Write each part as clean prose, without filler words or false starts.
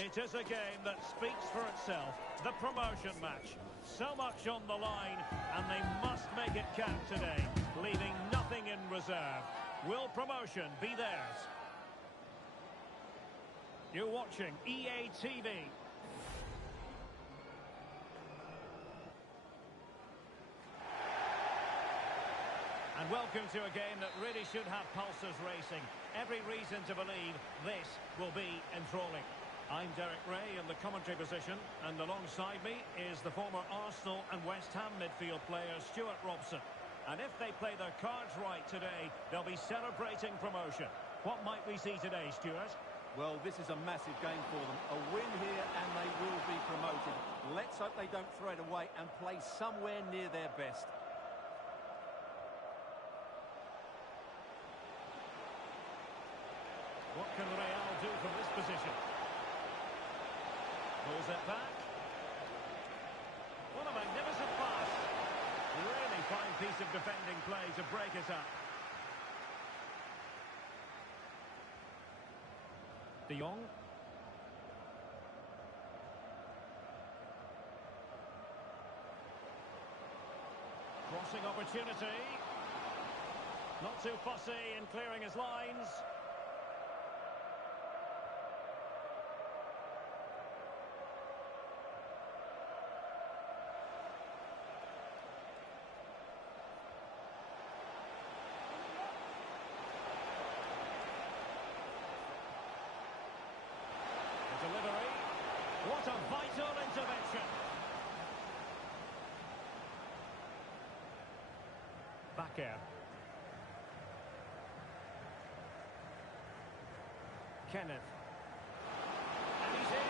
It is a game that speaks for itself. The promotion match. So much on the line, and they must make it count today, leaving nothing in reserve. Will promotion be theirs? You're watching EA TV. And welcome to a game that really should have pulses racing. Every reason to believe this will be enthralling. I'm Derek Ray in the commentary position, and alongside me is the former Arsenal and West Ham midfield player Stuart Robson. And if they play their cards right today, they'll be celebrating promotion. What might we see today, Stuart? Well, this is a massive game for them. A win here and they will be promoted. Let's hope they don't throw it away and play somewhere near their best. What can Real do from this position? Pulls it back. What a magnificent pass. Really fine piece of defending play to break it up. De Jong. Crossing opportunity. Not too fussy in clearing his lines. Delivery. What a vital intervention. Bakker. Kenneth. And he's in.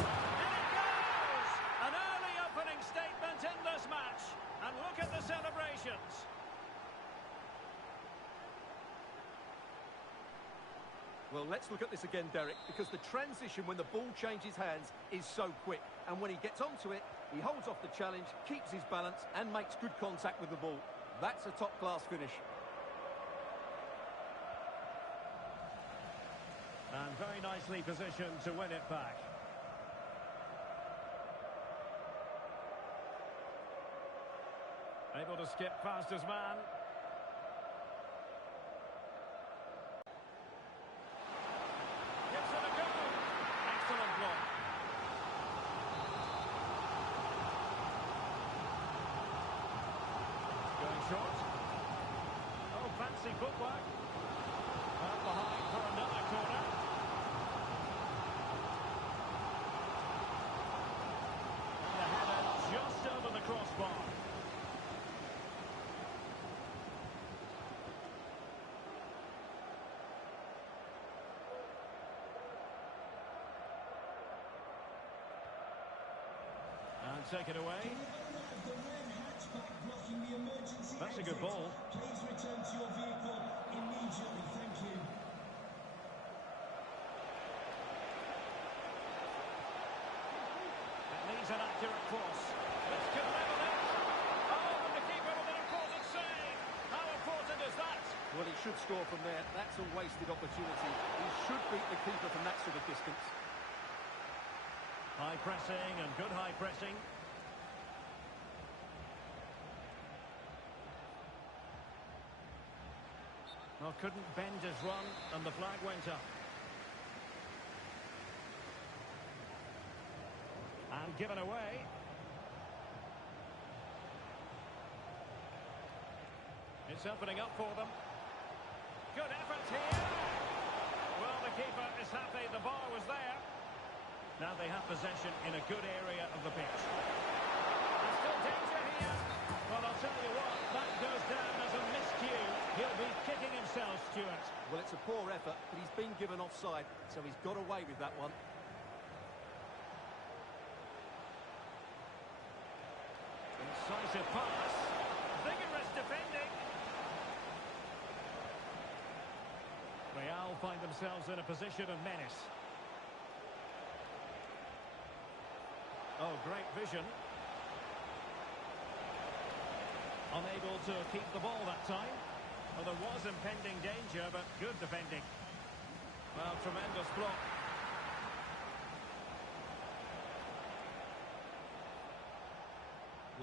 And it goes! An early opening statement in this match. And look at the celebrations. Well, let's look at this again, Derek, because the transition when the ball changes hands is so quick. And when he gets onto it, he holds off the challenge, keeps his balance, and makes good contact with the ball. That's a top-class finish. And very nicely positioned to win it back. Able to skip past his man. Short. Oh, fancy footwork. Well, behind for another corner. And the header just over the crossbar. And take it away. That's a good ball. Please return to your vehicle immediately. Thank you. It needs an accurate cross. This could level it. Oh, and the keeper with an important save. How important is that? Well, he should score from there. That's a wasted opportunity. He should beat the keeper from that sort of distance. High pressing and good high pressing. Well, couldn't bend his run, and the flag went up. And given away. It's opening up for them. Good effort here. Well, the keeper is happy the ball was there. Now they have possession in a good area of the pitch. There's still danger here. Well, I'll tell you what, that goes down as a miscue. He'll be kicking himself, Stuart. Well, it's a poor effort, but he's been given offside, so he's got away with that one. Incisive pass. Vigorous defending. Real find themselves in a position of menace. Oh, great vision. Unable to keep the ball that time. Well, there was impending danger, but good defending. Well, tremendous block.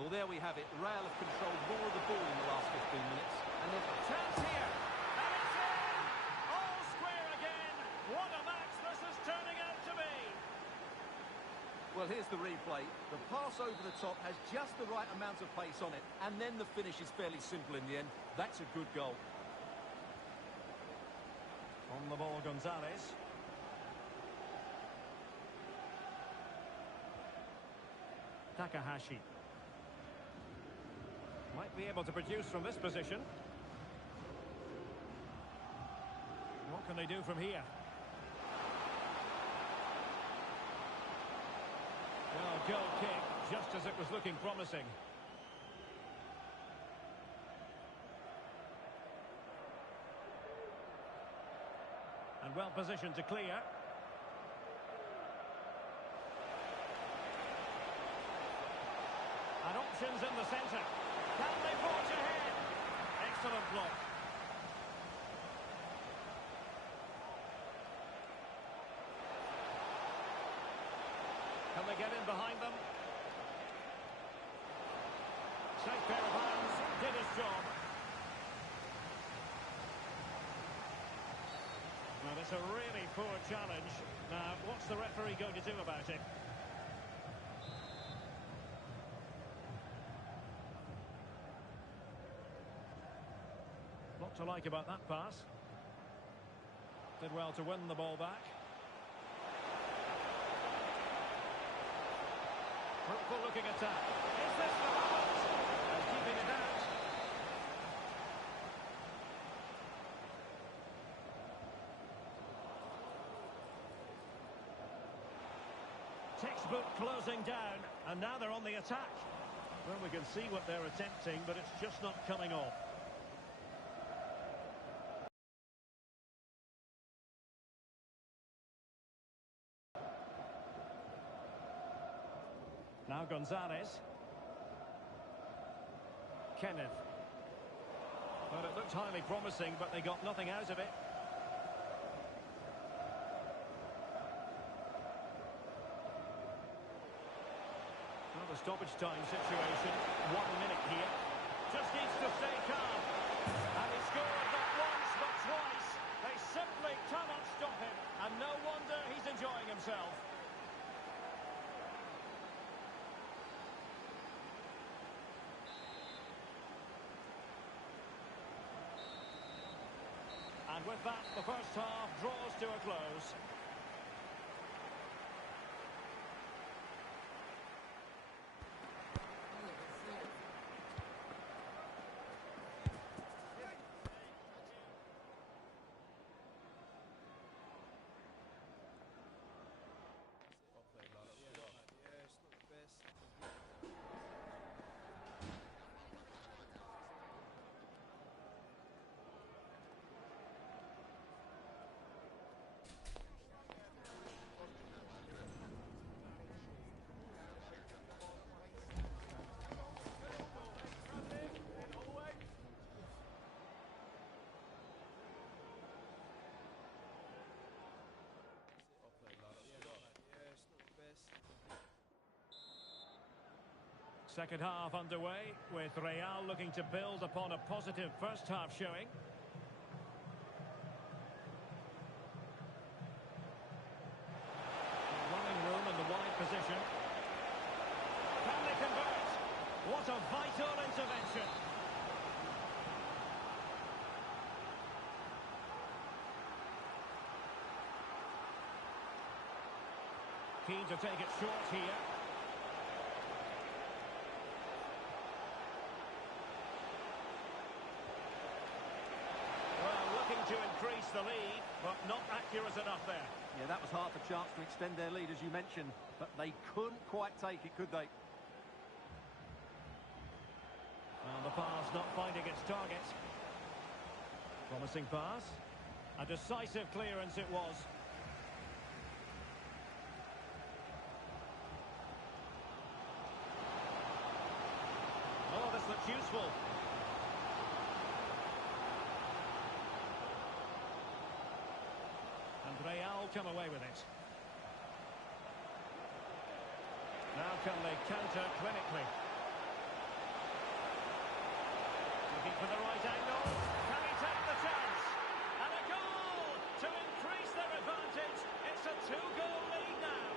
Well, there we have it. Real have controlled more of the ball in the last 15 minutes. And they've got Chance here. And it's in. All square again. What a match this is turning out to be. Well, here's the replay. The pass over the top has just the right amount of pace on it, and then the finish is fairly simple in the end. That's a good goal. On the ball, Gonzalez. Takahashi. Might be able to produce from this position. What can they do from here? Well, goal kick, just as it was looking promising. And well positioned to clear. And options in the centre. Can they forge ahead? Excellent block. Can they get in behind them? Safe pair of hands, did his job. Well, it's a really poor challenge. Now, what's the referee going to do about it? Lot to like about that pass. Did well to win the ball back. Fruitful looking attack. Is this the moment? And keeping it out. Textbook closing down, and now they're on the attack. Well, we can see what they're attempting, but it's just not coming off. Now Gonzalez. Kenneth. Well, it looked highly promising, but they got nothing out of it. Well, the stoppage time situation. 1 minute here. Just needs to stay calm. And he scored not once, but twice. They simply cannot stop him. And no wonder he's enjoying himself. And with that, the first half draws to a close. Second half underway, with Real looking to build upon a positive first half showing. Running room in the wide position. Can they convert? What a vital intervention. Keen to take it short here. To increase the lead, but not accurate enough there. Yeah, that was half a chance to extend their lead, as you mentioned, but they couldn't quite take it, could they? And the pass not finding its target. Promising pass. A decisive clearance it was. Oh, this looks useful. Real come away with it. Now can they counter clinically? Looking for the right angle. Can he take the chance? And a goal to increase their advantage. It's a two-goal lead now.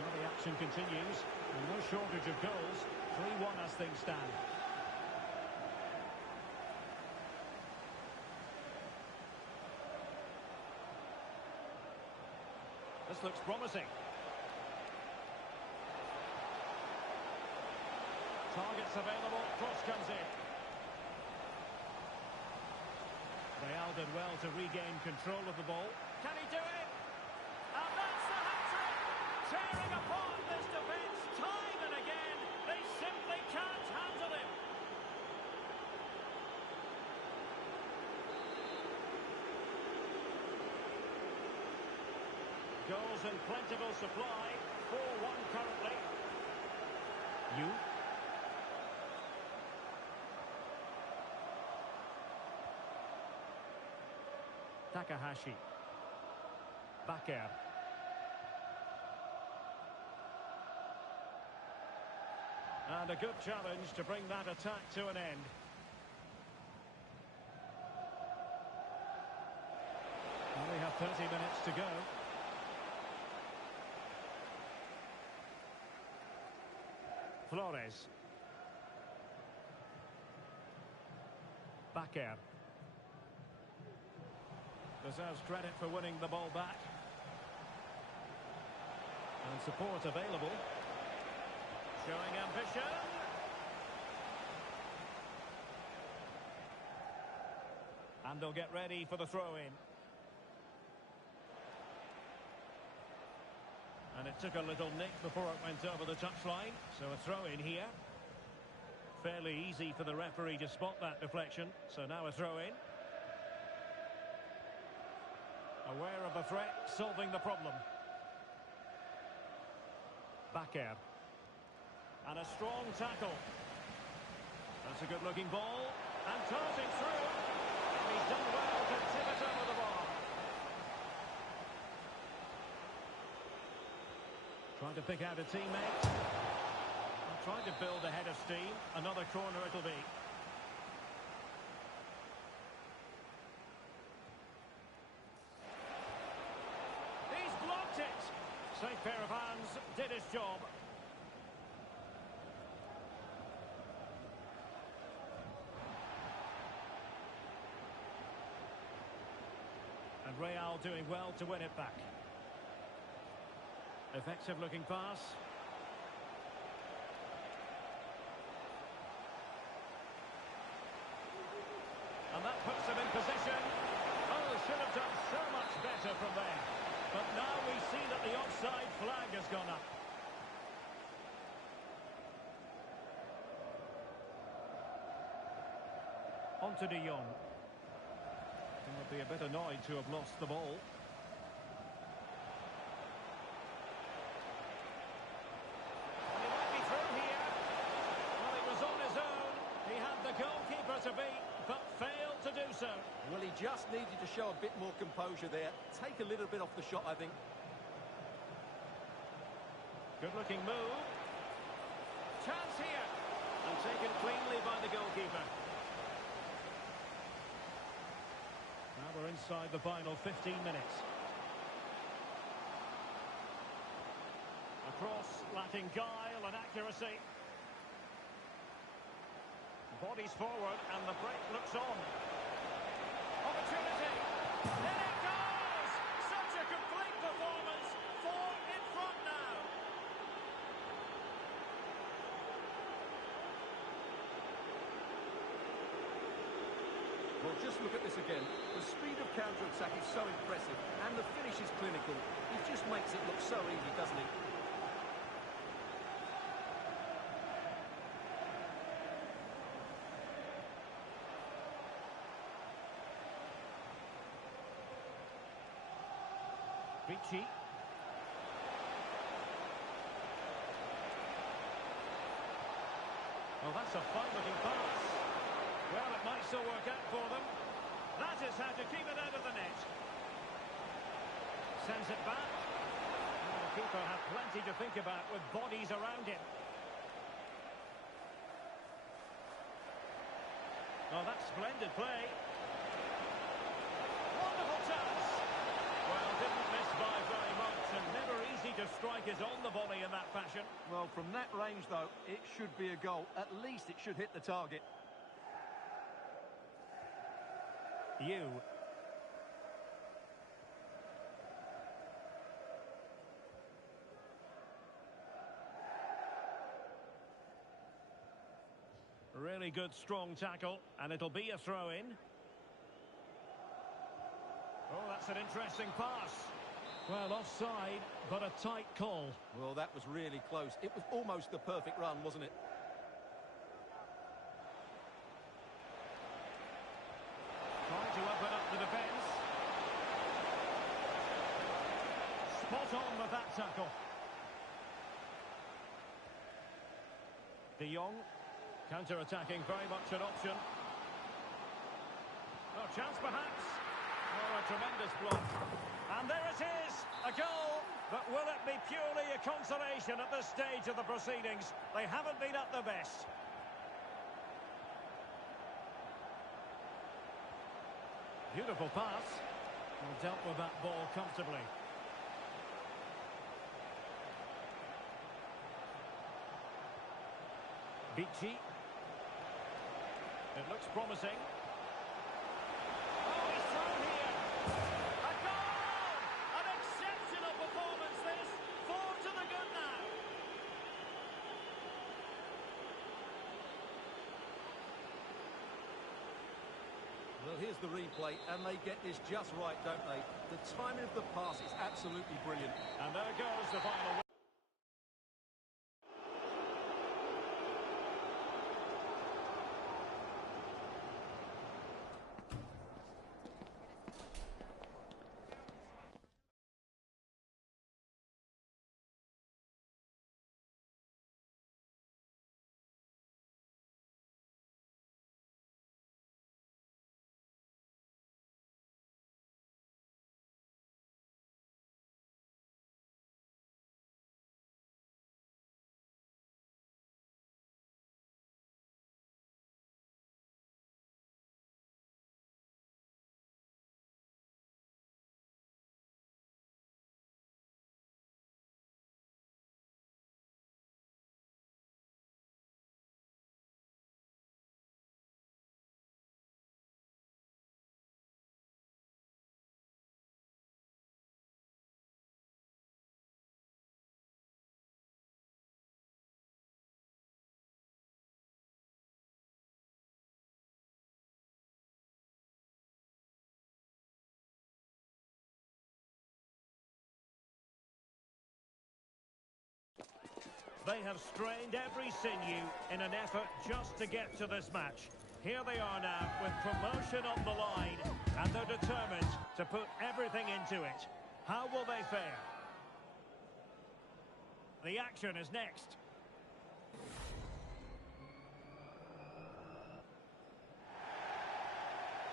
Well, the action continues. And no shortage of goals. 3-1 as things stand. This looks promising. Targets available, cross comes in. Real did well to regain control of the ball. Can he do it? And that's the hat-trick! Tearing apart this defence time and again. They simply can't handle him. Goals in plentiful supply. 4-1 currently. You. Takahashi. Bakker. And a good challenge to bring that attack to an end. Well, we have 30 minutes to go. Flores. Bakker. Deserves credit for winning the ball back. And support available. Showing ambition. And they'll get ready for the throw-in. And it took a little nick before it went over the touchline. So a throw-in here. Fairly easy for the referee to spot that deflection. So now a throw-in. Aware of the threat, solving the problem. Bakker. And a strong tackle. That's a good-looking ball. And tossing through. And he's done well to tip it over the bar. Trying to pick out a teammate. And trying to build a head of steam. Another corner it'll be. He's blocked it. Safe pair of hands. Did his job. And Real doing well to win it back. Effective looking pass. And that puts him in position. Oh, should have done so much better from there. But now we see that the offside flag has gone up. On to De Jong. He would be a bit annoyed to have lost the ball. And he might be through here. Well, he was on his own. He had the goalkeeper to beat, but failed to do so. Well, he just needed to show a bit more composure there. Take a little bit off the shot, I think. Good-looking move. Chance here. And taken cleanly by the goalkeeper. Now we're inside the final 15 minutes. A cross lacking guile and accuracy. Bodies forward and the break looks on. Opportunity. In it goes! Such a complete performance. 4 in front now. Well, just look at this again. The speed of counter-attack is so impressive, and the finish is clinical. He just makes it look so easy, doesn't he? Ricci. Oh, that's a fine-looking pass. Well, it might still work out for them. That is how to keep it out of the net. sends it back. Well, the keeper had plenty to think about with bodies around him. Oh, that's splendid play. Wonderful chance. Well, didn't miss by very much, and never easy to strike it on the volley in that fashion. Well, from that range, though, it should be a goal. At least it should hit the target. You. Really good, strong tackle, and it'll be a throw-in. Oh, that's an interesting pass. Well, offside, but a tight call. Well, that was really close. It was almost the perfect run, wasn't it? Trying to open up the defence. Spot on with that tackle. De Jong, counter-attacking, very much an option. Oh, chance perhaps. Oh, a tremendous block. And there it is, a goal. But will it be purely a consolation at this stage of the proceedings? They haven't been at their best. Beautiful pass. Well, dealt with that ball comfortably. Vici. It looks promising. Oh, he's through here. A goal! An exceptional performance this. 4 to the good now. Well, here's the replay, and they get this just right, don't they? The timing of the pass is absolutely brilliant. And there goes the final. They have strained every sinew in an effort just to get to this match. Here they are now with promotion on the line, and they're determined to put everything into it. How will they fare? The action is next.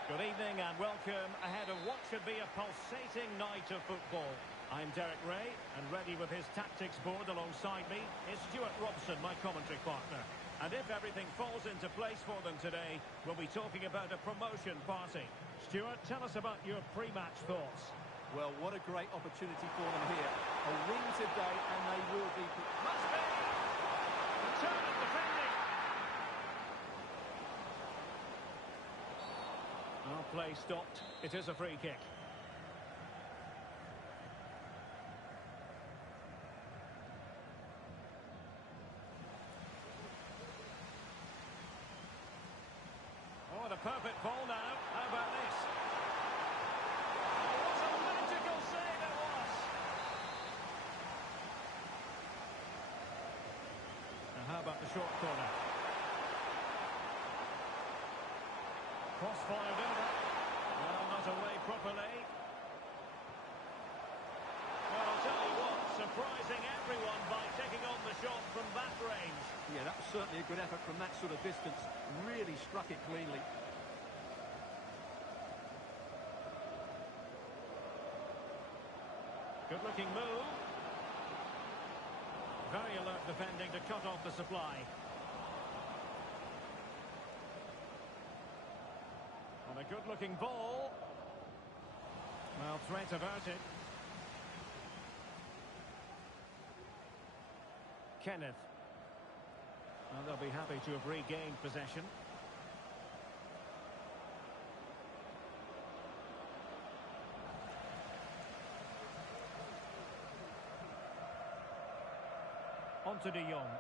Good evening and welcome ahead of what should be a pulsating night of football. I'm Derek Ray, and ready with his tactics board alongside me is Stuart Robson, my commentary partner. And if everything falls into place for them today, we'll be talking about a promotion party. Stuart, tell us about your pre-match thoughts. Well, what a great opportunity for them here. A win today, and they will be... Must be! Return of defending! Our play stopped. It is a free kick. Oh, the perfect ball now. How about this? Oh, what a magical save it was! Now, how about the short corner? Cross fired over. Well, not away properly. Well, I'll tell you what, surprising everyone by taking on the shot from that range. Yeah, that was certainly a good effort from that sort of distance. Really struck it cleanly. Good looking move. Very alert defending to cut off the supply. And a good looking ball. Well, threat averted. Kenneth. And they'll be happy to have regained possession. On to De Jong.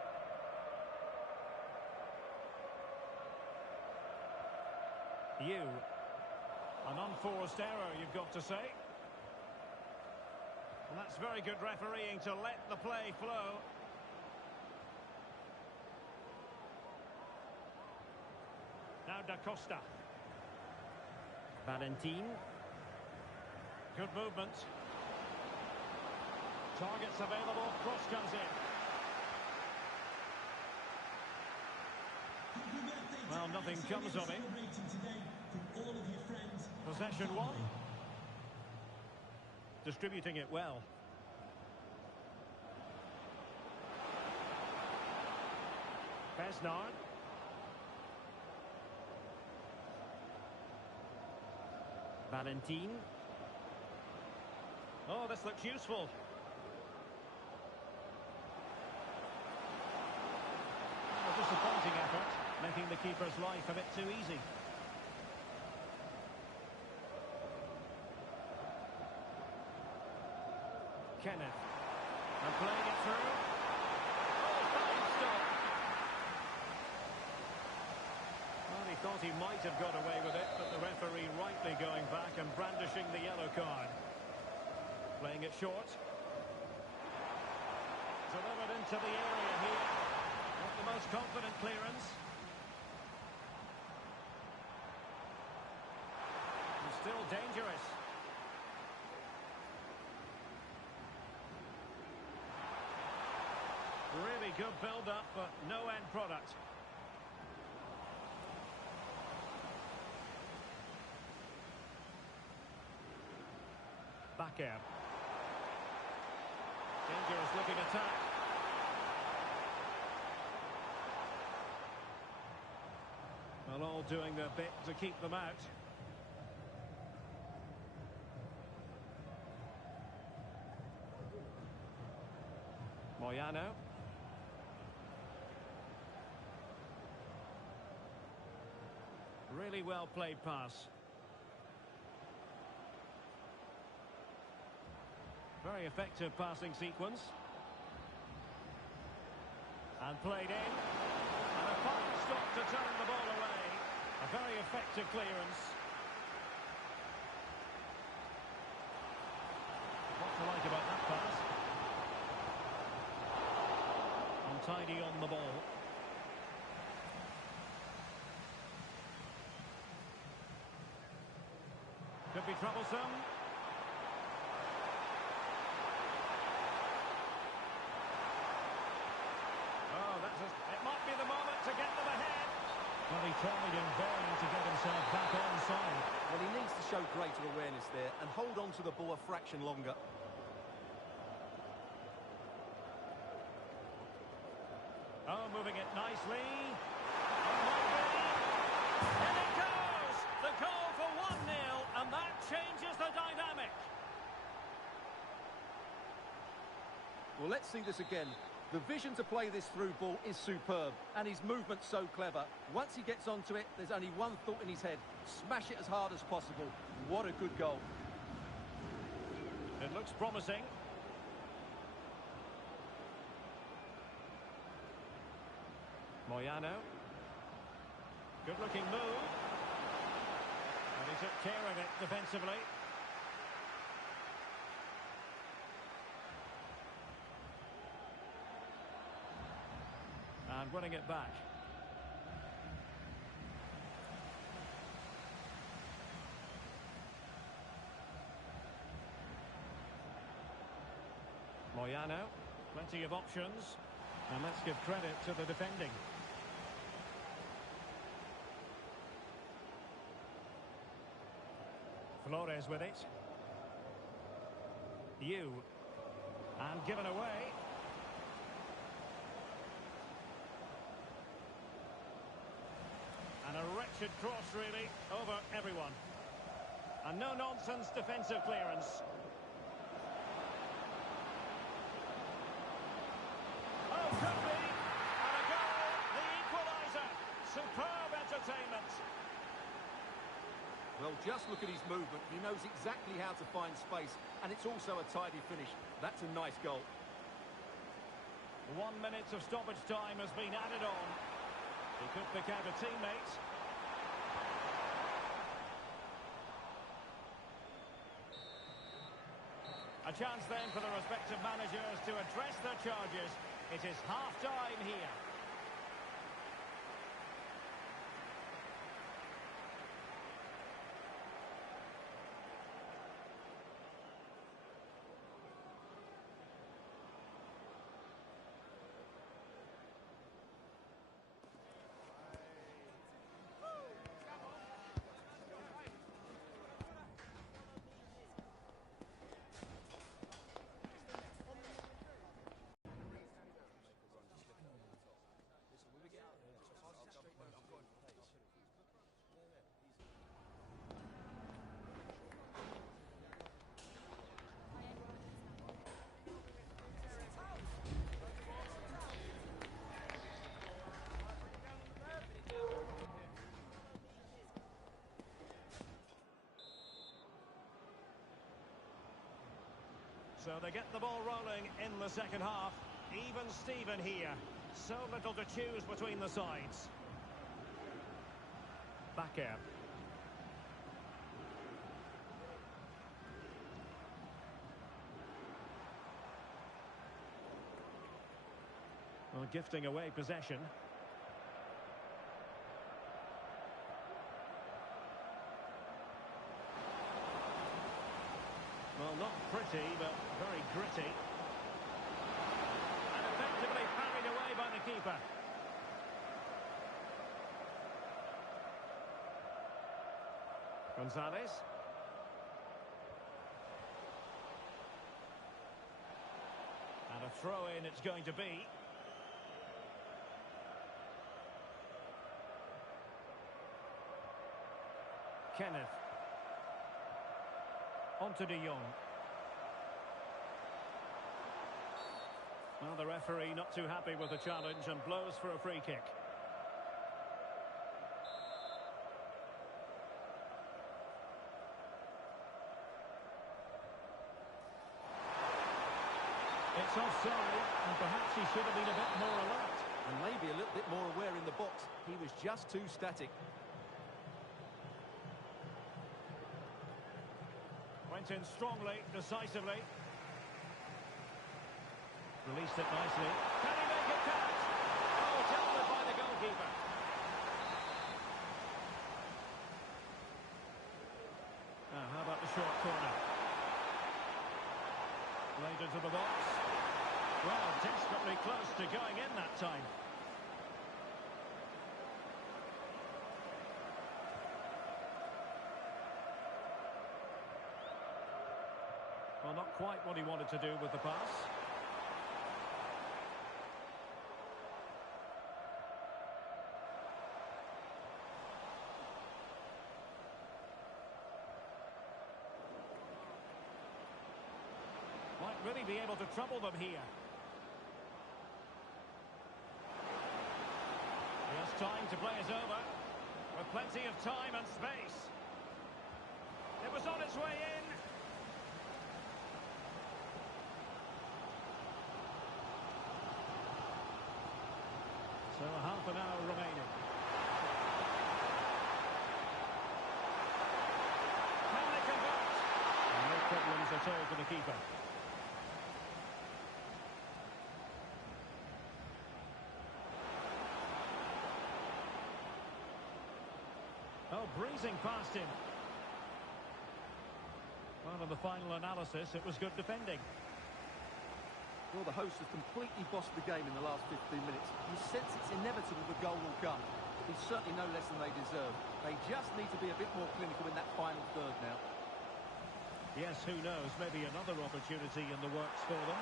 An unforced error, you've got to say. And that's very good refereeing to let the play flow. Now Da Costa. Valentin. Good movement. Targets available. Cross comes in. Well, nothing comes of it. Possession one. Distributing it well. Besnard. Valentin. Oh, this looks useful. A disappointing effort, making the keeper's life a bit too easy. Kenneth. And playing it through. Oh, fine stop. Well, he thought he might have got away with it, but the referee rightly going back and brandishing the yellow card. Playing it short. Delivered into the area here. Not the most confident clearance. And still dangerous. Really good build-up, but no end product. Bakker. Dangerous looking attack. Well, all doing their bit to keep them out. Moyano. Really well played pass. Very effective passing sequence. And played in. And a fine stop to turn the ball away. A very effective clearance. What to like about that pass? Untidy on the ball. Could be troublesome. It might be the moment to get them ahead. Well, he tried in vain to get himself back onside. Well, he needs to show greater awareness there and hold on to the ball a fraction longer. Oh, moving it nicely. And it goes! The goal for 1-0, and that changes the dynamic. Well, let's see this again. The vision to play this through ball is superb, and his movement's so clever. Once he gets onto it, there's only one thought in his head. Smash it as hard as possible. What a good goal. It looks promising. Moyano. Good-looking move. And he took care of it defensively. And winning it back. Moyano, plenty of options. And let's give credit to the defending. Flores with it. And given away. And a wretched cross, really, over everyone. And no-nonsense defensive clearance. Oh, could be! And a goal, the equaliser. Superb entertainment. Well, just look at his movement. He knows exactly how to find space, and it's also a tidy finish. That's a nice goal. 1 minute of stoppage time has been added on. He could pick out a teammate. A chance then for the respective managers to address their charges. It is half-time here. So they get the ball rolling in the second half. Even Steven here. So little to choose between the sides. Bakker. Well, gifting away possession. Well, not pretty, but very gritty. And effectively parried away by the keeper. Gonzalez. And a throw-in it's going to be. Kenneth. On to De Jong. Well, the referee not too happy with the challenge and blows for a free kick. It's offside, and perhaps he should have been a bit more alert. And maybe a little bit more aware in the box. He was just too static. Went in strongly, decisively. Released it nicely. Can he make it count? Oh, dealt with by the goalkeeper. How about the short corner? Played into the box. Well, desperately close to going in that time. Well, not quite what he wanted to do with the pass. Might really be able to trouble them here. He has time to play us over, with plenty of time and space. It was on its way in. So half an hour remaining. Can they convert? No problems at all for the keeper. Oh, breezing past him. Well, in the final analysis, it was good defending. Well, the host has completely bossed the game in the last 15 minutes. You sense it's inevitable the goal will come. It's certainly no less than they deserve. They just need to be a bit more clinical in that final third now. Yes, who knows, maybe another opportunity in the works for them.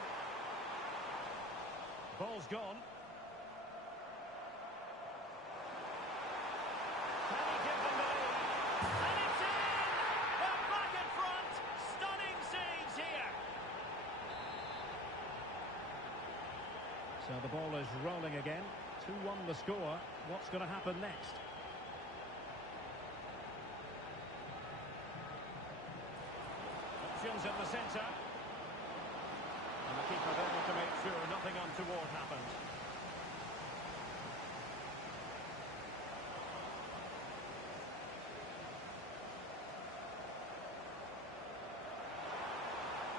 Ball's gone. Can he give them the lead? And it's in! They're back in front! Stunning scenes here! So the ball is rolling again. 2-1 the score. What's going to happen next? Options in the centre. And the keeper there to make sure nothing untoward happens.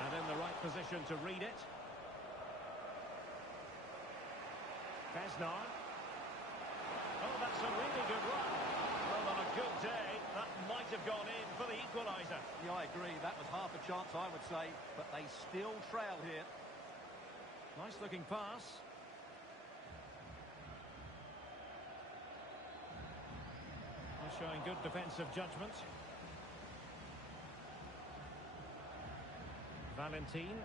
And in the right position to read it. Besnar. Oh, that's a really good run. Well, on a good day, that might have gone in for the equaliser. Yeah, I agree. That was half a chance, I would say. But they still trail here. Nice looking pass. Showing good defensive judgment. Valentin.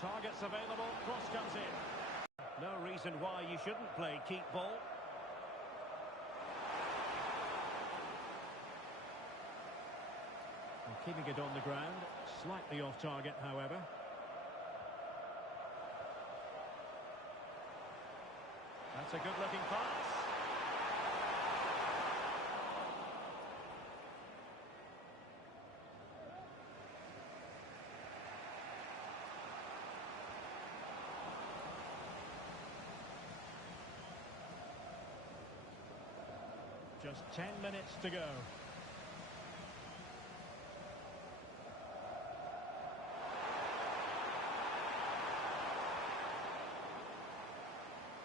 Targets available, cross comes in. No reason why you shouldn't play keep ball. And keeping it on the ground, slightly off target, however. That's a good-looking pass. Just 10 minutes to go.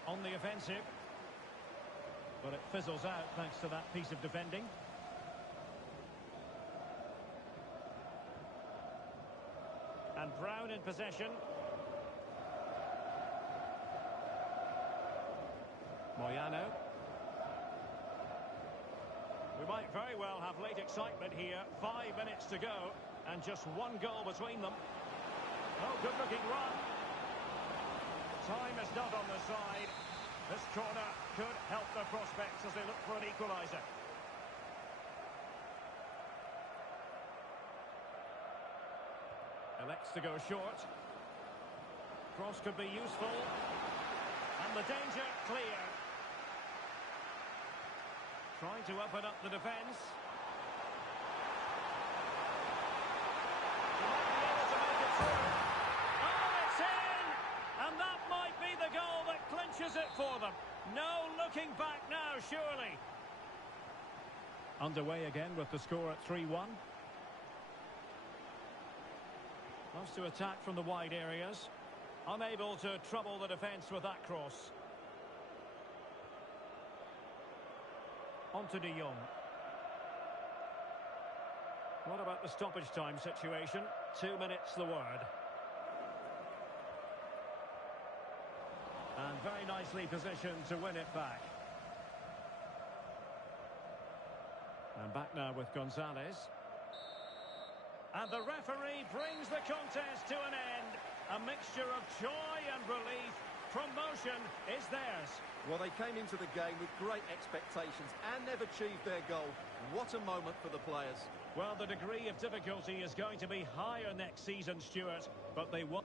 On the offensive. But it fizzles out thanks to that piece of defending. And Brown in possession. Moyano. We might very well have late excitement here. 5 minutes to go, and just one goal between them. Oh, good-looking run. Time is not on the side. This corner could help their prospects as they look for an equaliser. Elects to go short. Cross could be useful. And the danger clear. Trying to open up the defence. He might be able to make it through. Oh, it's in! And that might be the goal that clinches it for them. No looking back now, surely. Underway again with the score at 3-1. Loves to attack from the wide areas. Unable to trouble the defence with that cross. On to De Jong. What about the stoppage time situation? 2 minutes the word. And very nicely positioned to win it back. And back now with Gonzalez. And the referee brings the contest to an end. A mixture of joy and relief. Promotion is theirs. Well, they came into the game with great expectations and they've achieved their goal. What a moment for the players. Well, the degree of difficulty is going to be higher next season, Stuart, but they won.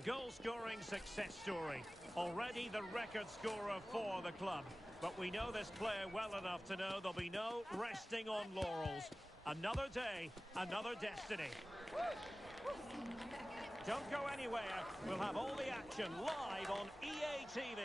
A goal-scoring success story. Already the record scorer for the club. But we know this player well enough to know there'll be no resting on laurels. Another day, another destiny. Don't go anywhere. We'll have all the action live on EA TV.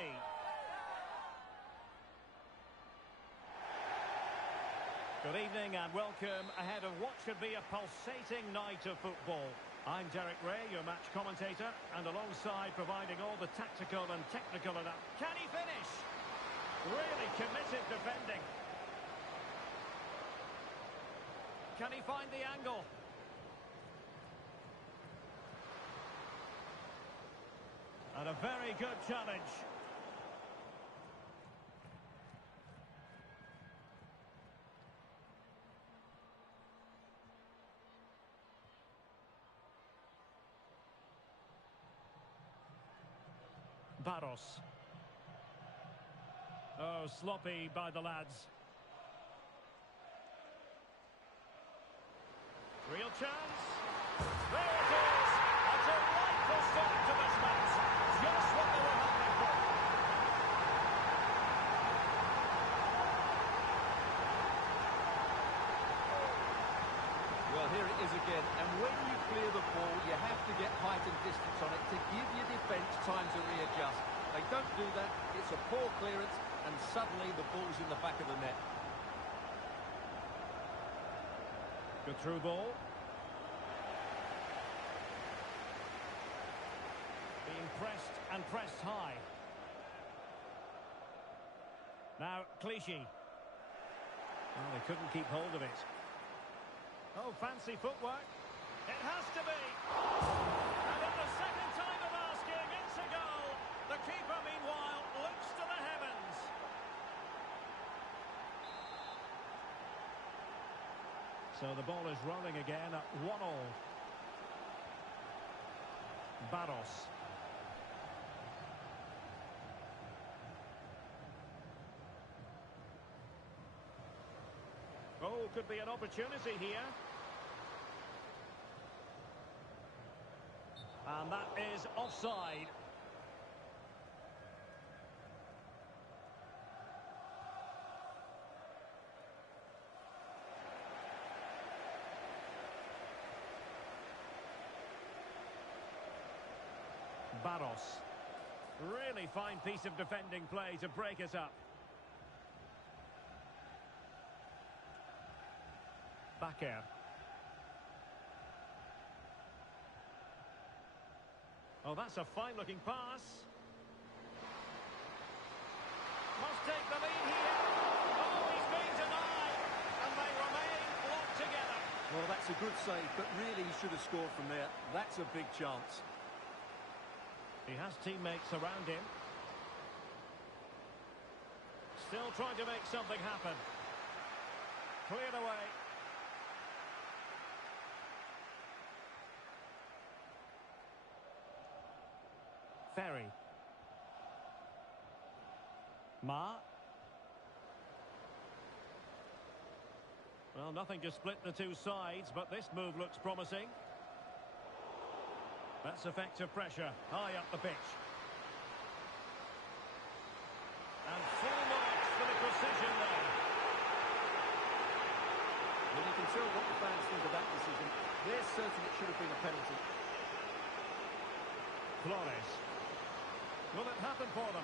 Good evening and welcome ahead of what should be a pulsating night of football. I'm Derek Ray, your match commentator, and alongside providing all the tactical and technical enough. Can he finish? Really committed defending. Can he find the angle? And a very good challenge. Barros. Oh, sloppy by the lads. Real chance. There it is. A delightful start to this match. Just what they were hoping for. Well, here it is again, and when you clear the ball, you have to get height and distance on it to give your defence time to readjust. They don't do that, it's a poor clearance, and suddenly the ball's in the back of the net. Good through ball. Being pressed and pressed high. Now, Clichy. Well, they couldn't keep hold of it. Oh, fancy footwork. It has to be. And at the second time of asking, it's a goal. The keeper, meanwhile, looks to the heavens. So the ball is rolling again at 1-1. Barros. Oh, could be an opportunity here. And that is offside. Barros. Really fine piece of defending play to break it up. Bakker. Oh, that's a fine-looking pass. Must take the lead here. Oh, he's been denied. And they remain locked together. Well, that's a good save, but really he should have scored from there. That's a big chance. He has teammates around him. Still trying to make something happen. Cleared away. Ferry. Ma. Well, nothing to split the two sides, but this move looks promising. That's effective pressure, high up the pitch. And full marks for the precision there. Well, you can tell what the fans think of that decision. They're certain it should have been a penalty. Flores. Will it happen for them?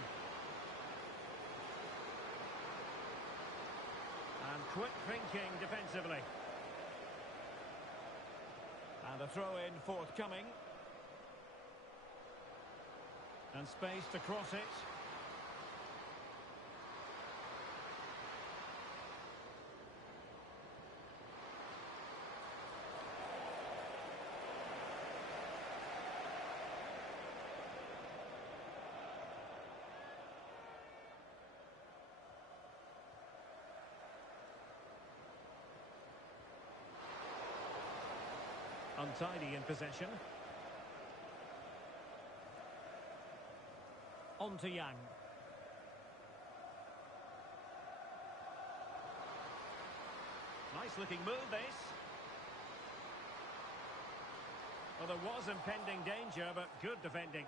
And quick thinking defensively. And a throw-in forthcoming. And space to cross it. Untidy in possession. On to Young. Nice looking move this. Well, there was impending danger, but good defending.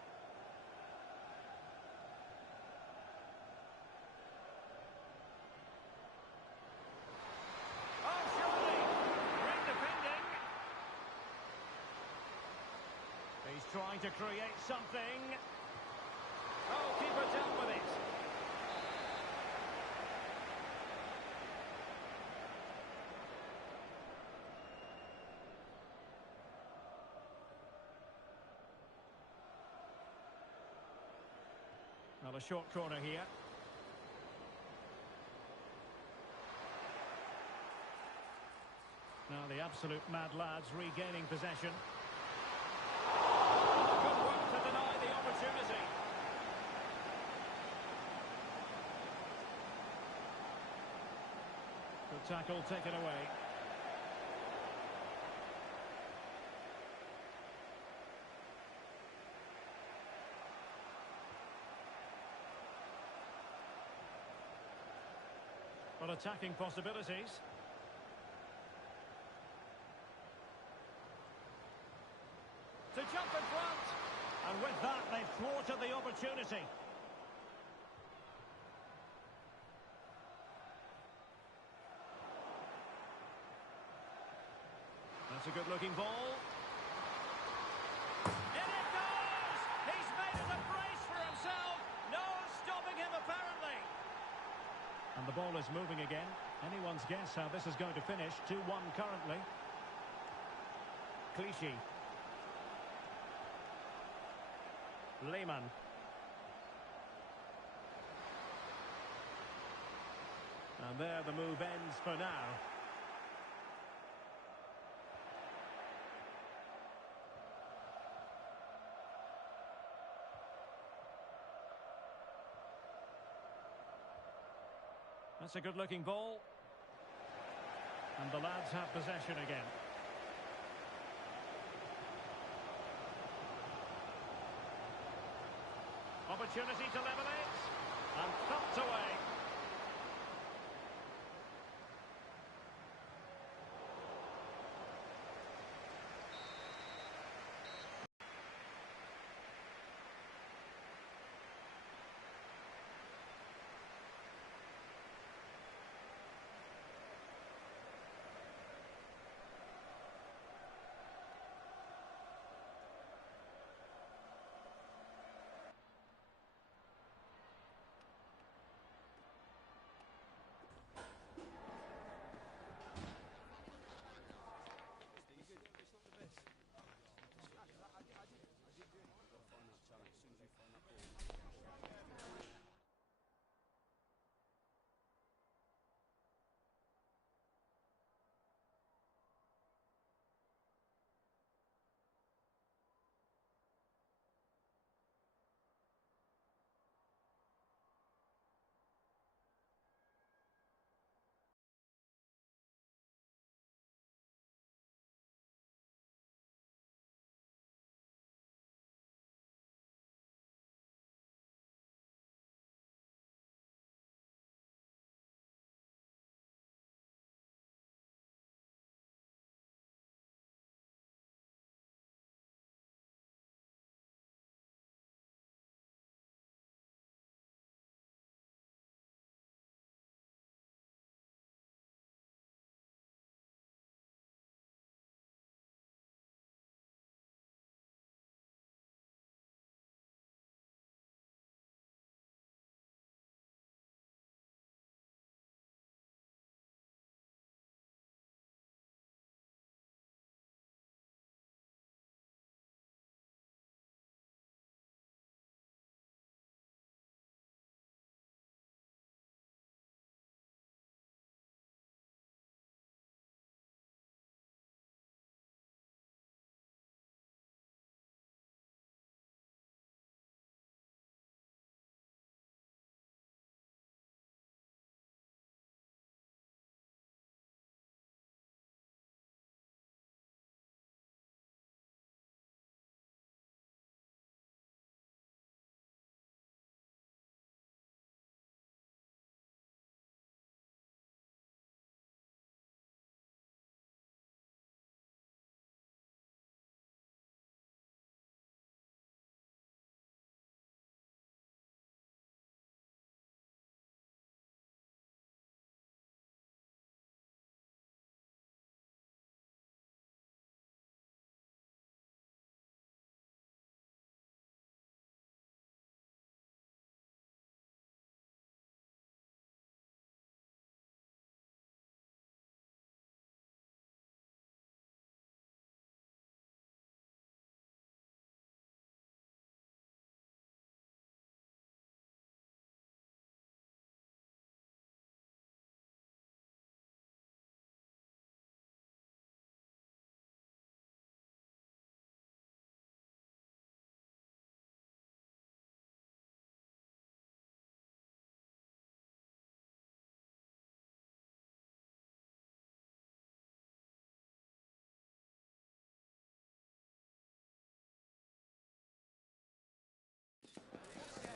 Oh, surely! Great defending. He's trying to create something. Oh, keeper dealt with it. Well, a short corner here. Now the absolute mad lads regaining possession. Good work to deny the opportunity. Good tackle taken away. Well, attacking possibilities. To jump in front. And with that, they've thwarted the opportunity. That's a good-looking ball. In it goes! He's made it a brace for himself. No stopping him, apparently. And the ball is moving again. Anyone's guess how this is going to finish. 2-1 currently. Clichy. Lehmann. And there the move ends for now. That's a good-looking ball. And the lads have possession again. Opportunity to level it. And thumped away.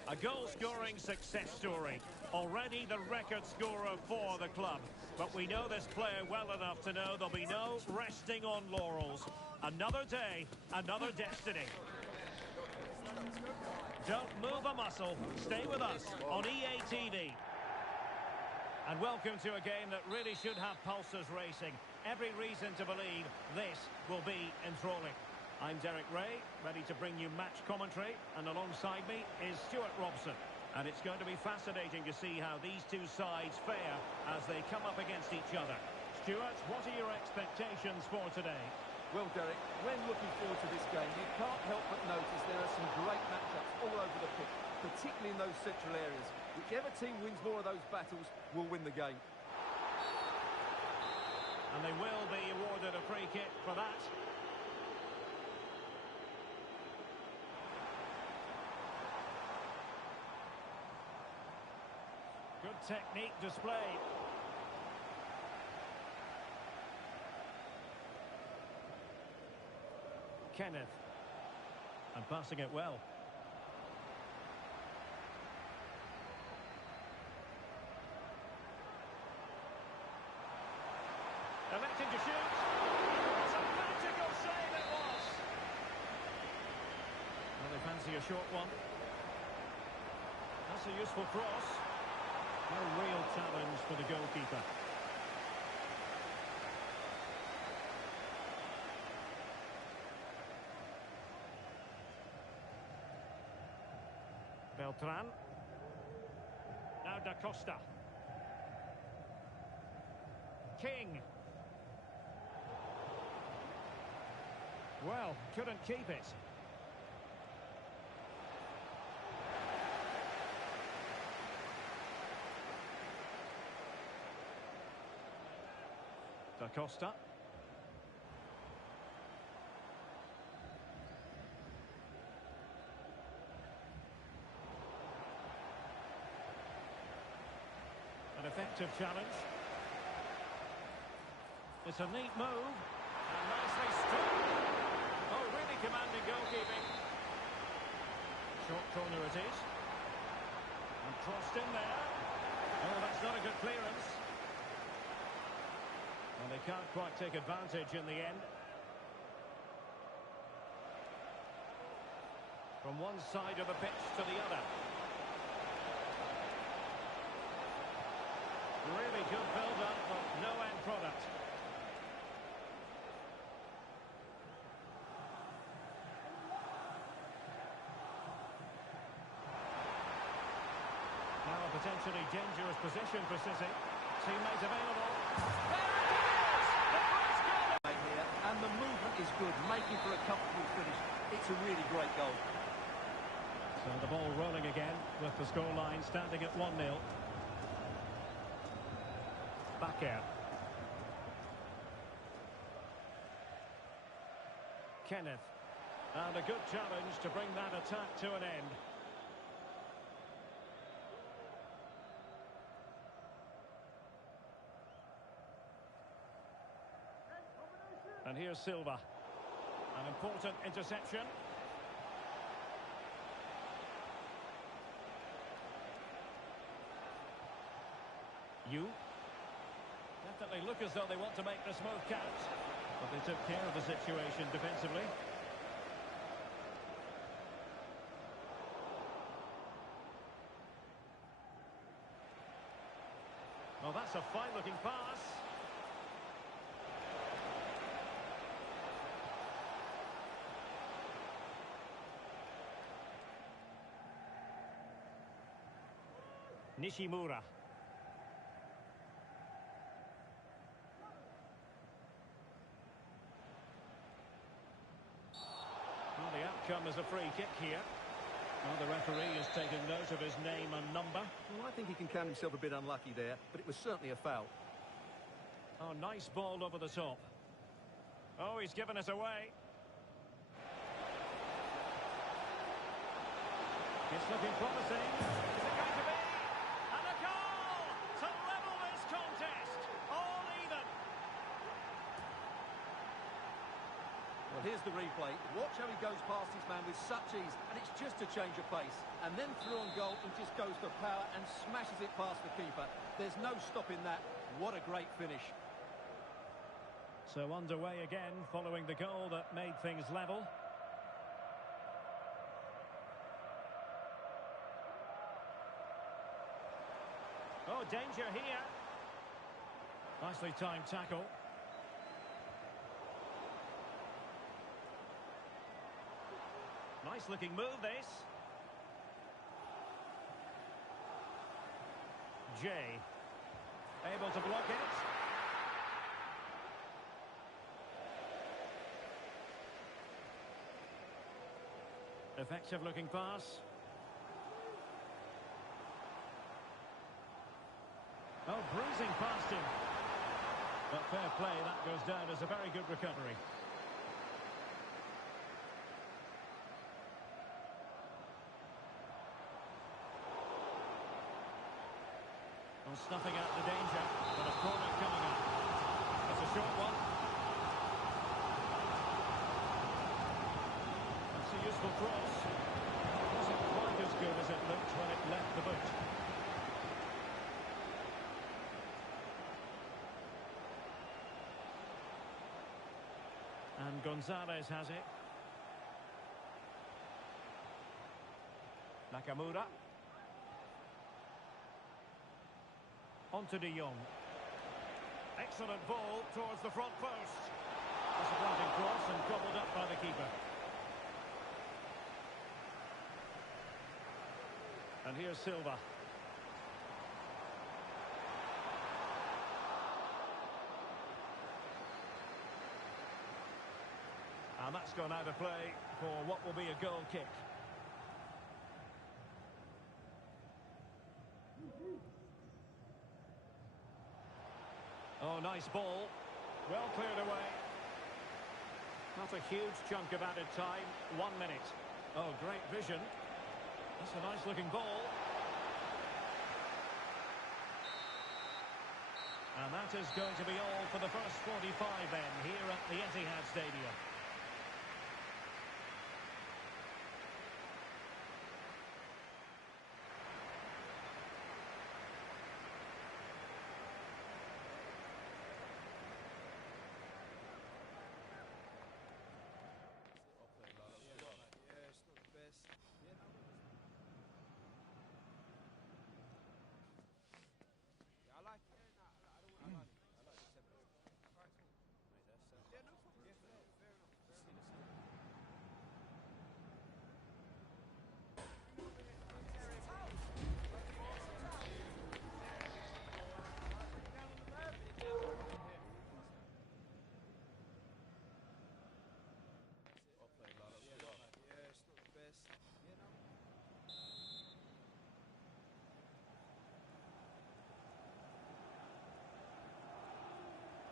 A goal-scoring success story. Already the record scorer for the club. But we know this player well enough to know there'll be no resting on laurels. Another day, another destiny. Don't move a muscle. Stay with us on EA TV. And welcome to a game that really should have pulses racing. Every reason to believe this will be enthralling. I'm Derek Ray, ready to bring you match commentary, and alongside me is Stuart Robson. And it's going to be fascinating to see how these two sides fare as they come up against each other. Stuart, what are your expectations for today? Well, Derek, when looking forward to this game, you can't help but notice there are some great matchups all over the pitch, particularly in those central areas. Whichever team wins more of those battles will win the game. And they will be awarded a free kick for that. Good technique displayed. Kenneth. And passing it well. Electing to shoot. What a magical save it was. Well, they fancy a short one. That's a useful cross. No real challenge for the goalkeeper. Beltran. Now Da Costa. King. Well, couldn't keep it. Da Costa. An effective challenge. It's a neat move. And nicely struck. Oh, really commanding goalkeeping. Short corner it is. And crossed in there. Oh, that's not a good clearance. And they can't quite take advantage in the end. From one side of the pitch to the other. Really good build-up, but no end product. Now a potentially dangerous position for City. Teammate available. There it is! The first goal! Here, and the movement is good, making for a comfortable finish. It's a really great goal. So the ball rolling again with the scoreline standing at 1-0. Bakker. Kenneth. And a good challenge to bring that attack to an end. And here's Silva. An important interception. You. Definitely look as though they want to make this move count. But they took care of the situation defensively. Oh, that's a fine-looking pass. Nishimura. Well, the outcome is a free kick here. Well, the referee is taking note of his name and number. Well, I think he can count himself a bit unlucky there, but it was certainly a foul. Oh, nice ball over the top. Oh, he's given us away. It's looking promising. Is it going to be? And a goal to level this contest. All even. Well, here's the replay. Watch how he goes past his man with such ease, and it's just a change of pace. And then through on goal, he just goes for power and smashes it past the keeper. There's no stopping that. What a great finish. So underway again, following the goal that made things level. Oh, danger here. Nicely timed tackle. Nice looking move, this. Jay. Able to block it. Effective looking pass. Oh, bruising past him. But fair play, that goes down as a very good recovery. Well, snuffing out the danger, but a corner coming up. That's a short one. That's a useful cross. It wasn't quite as good as it looked when it left the boot. And Gonzalez has it. Nakamura. On to De Jong. Excellent ball towards the front post. Disappointing cross and gobbled up by the keeper. And here's Silva. And that's gone out of play for what will be a goal kick. Oh, nice ball. Well cleared away. Not a huge chunk of added time. 1 minute. Oh, great vision. That's a nice looking ball. And that is going to be all for the first 45 then, here at the Etihad Stadium.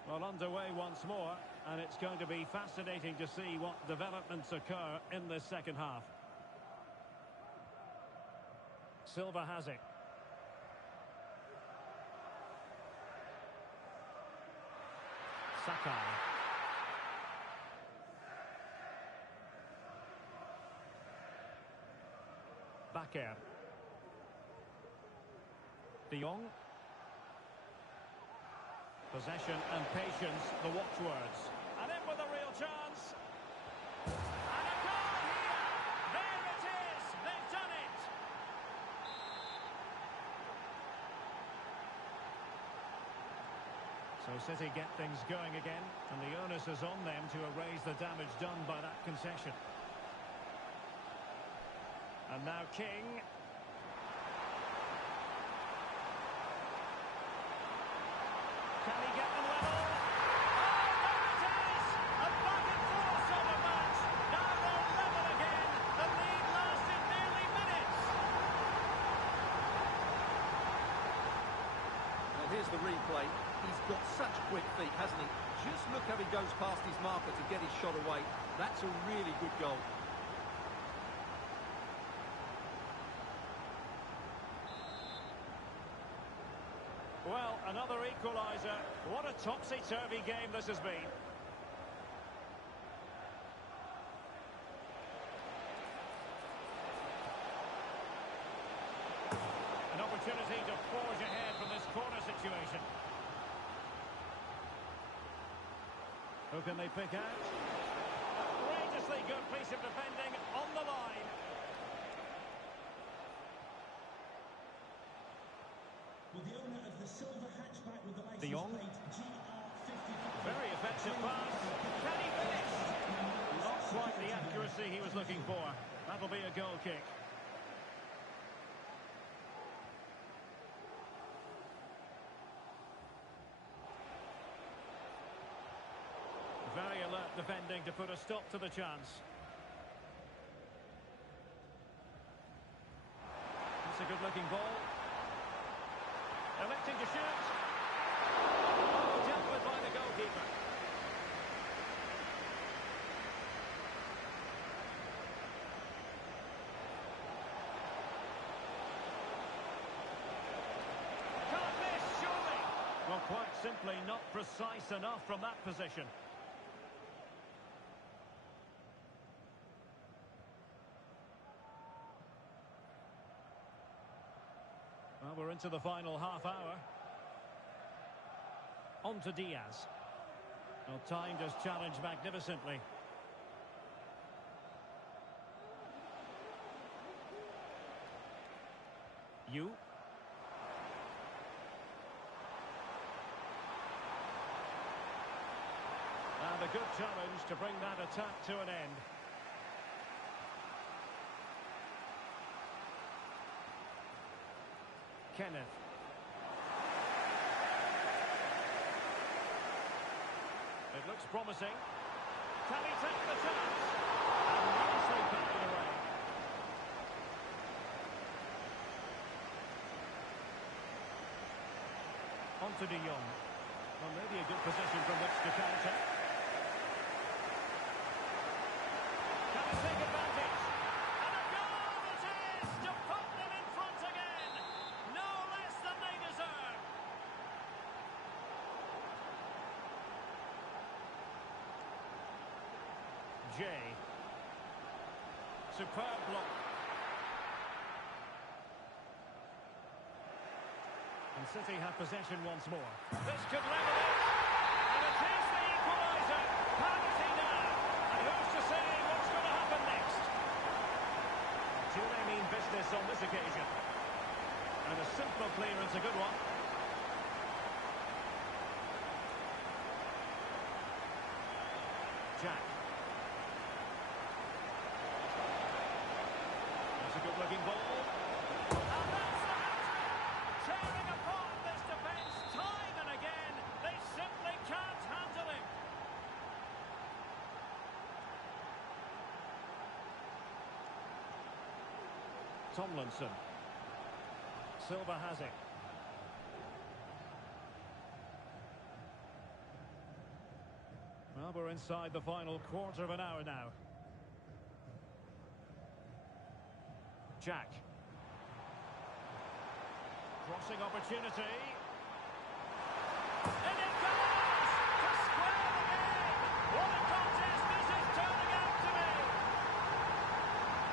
Well, underway once more, and it's going to be fascinating to see what developments occur in this second half. Silva has it. Sakai. Bakker. De Jong. Possession and patience, the watchwords. And in with a real chance. And a goal here! There it is! They've done it! So City get things going again, and the onus is on them to erase the damage done by that concession. And now King. Can he get them level? Oh, there it is! A back and forth on the match. Now they're level again. The lead lasted nearly minutes. Well, here's the replay. He's got such quick feet, hasn't he? Just look how he goes past his marker to get his shot away. That's a really good goal. Well, another equaliser. What a topsy-turvy game this has been. Who can they pick out? Outrageously good piece of defending on the line. Well, the owner of the silver hatchback with the license De Jong. plate GR55. Very effective pass. Can he finish? Not quite the accuracy he was looking for. That'll be a goal kick. Very alert defending to put a stop to the chance. It's a good-looking ball. Electing to shoot. Oh, dealt with by the goalkeeper. Can't miss, surely. Well, quite simply not precise enough from that position. Well, we're into the final half hour. On to Diaz. Well, timed his challenge magnificently. You. And a good challenge to bring that attack to an end. Kenneth. It looks promising. Can he take the chance? And nicely batted away. On to De Jong. Well, maybe a good position from which to counter. Can he take advantage? And a goal it is to put them in front again. No less than they deserve. Jay. Superb block. And City have possession once more. This could level it. And it is the equaliser. Penalty now. And who's to say what's going to happen next? Do they mean business on this occasion? And a simple clearance, a good one. Jack. That's a good-looking ball. And that's the hat-trick! Tearing apart this defence time and again. They simply can't handle him. Tomlinson. Silva has it. Well, we're inside the final quarter of an hour now. Jack. Crossing opportunity. And it goes! To square the game! What a contest this is turning out to be!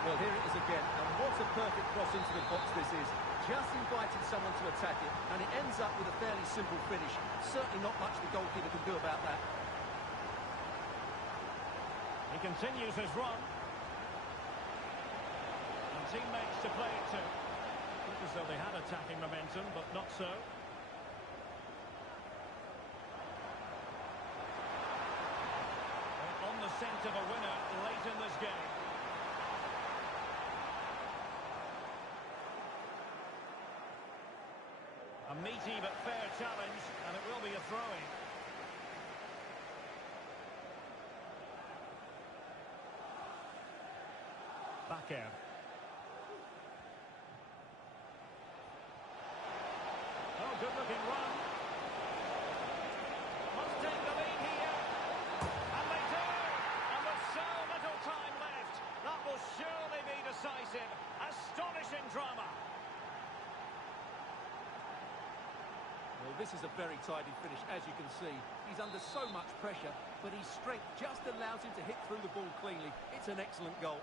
Well, here it is again, and what a perfect cross into the box this is. Just invited someone to attack it, and it ends up with a fairly simple finish. Certainly not much the goalkeeper can do about that. He continues his run. And teammates to play it to. Looked as though they had attacking momentum, but not so. Well, on the scent of a winner late in this game. A meaty but fair challenge, and it will be a throw-in. Bakker. Oh, good-looking run. Must take the lead here. And they do. And with so little time left, that will surely be decisive. Astonishing drama. Well, this is a very tidy finish, as you can see. He's under so much pressure, but his strength just allows him to hit through the ball cleanly. It's an excellent goal.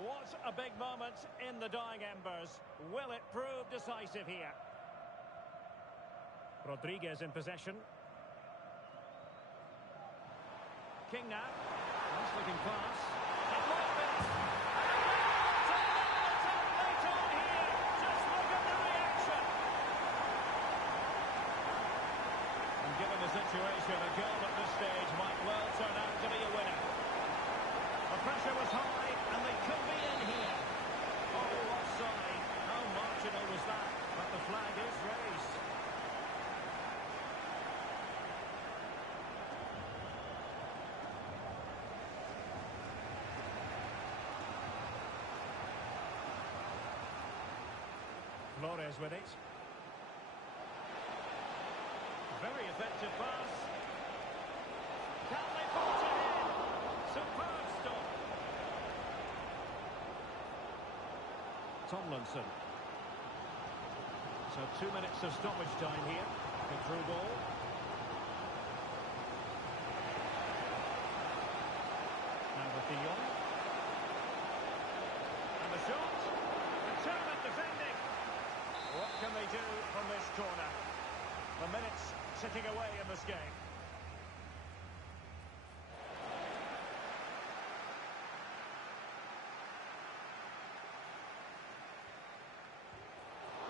What a big moment in the dying embers. Will it prove decisive here? Rodriguez in possession. attacking now. Nice looking pass. It might be. It's a late on here. Just look at the reaction. And given the situation, a goal at this stage might well turn out to be a winner. The pressure was high, and they could be in here. Oh, offside. How marginal was that? But the flag is raised. Flores with it. Very effective pass. Can they put it in? Superb stop. Tomlinson. So 2 minutes of stoppage time here. Good through ball. Now with De Jong. And the shot. Determined defending. What can they do from this corner? The minutes ticking away in this game.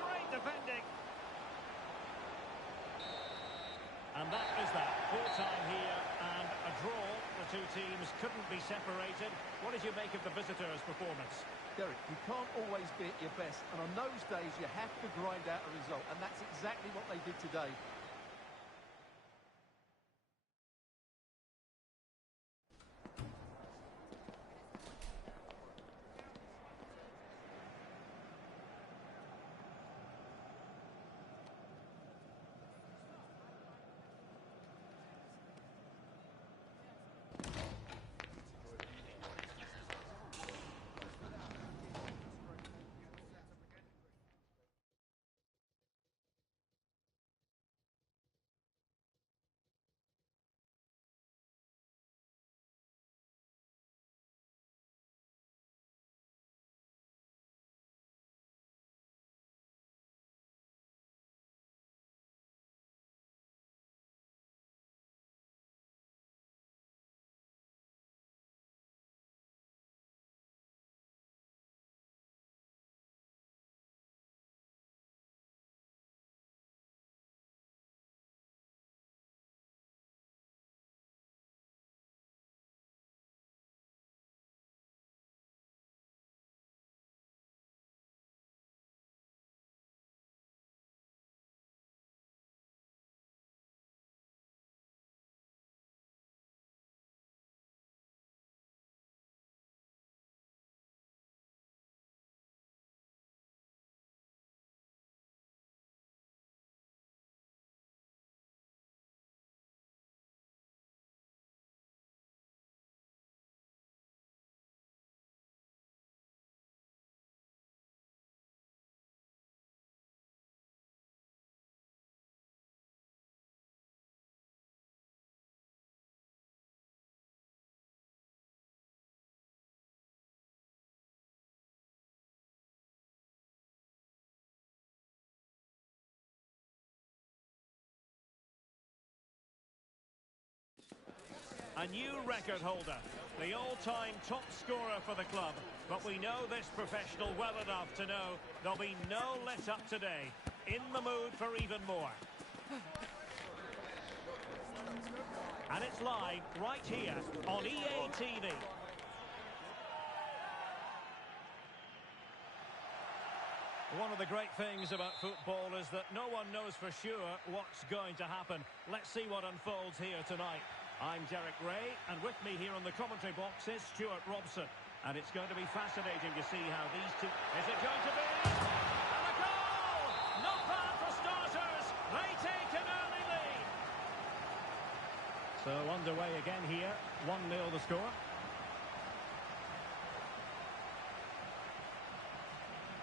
Great defending. And that is that. Full time here and a draw. The two teams couldn't be separated. What did you make of the visitors' performance? Derek, you can't always be at your best, and on those days you have to grind out a result, and that's exactly what they did today. A new record holder, the all-time top scorer for the club. But we know this professional well enough to know there'll be no let-up today. In the mood for even more. And it's live right here on EA TV. One of the great things about football is that no one knows for sure what's going to happen. Let's see what unfolds here tonight. I'm Derek Ray, and with me here on the commentary box is Stuart Robson. And it's going to be fascinating to see how these two... Is it going to be? And a goal! Not bad for starters. They take an early lead. So underway again here. 1-0 the score.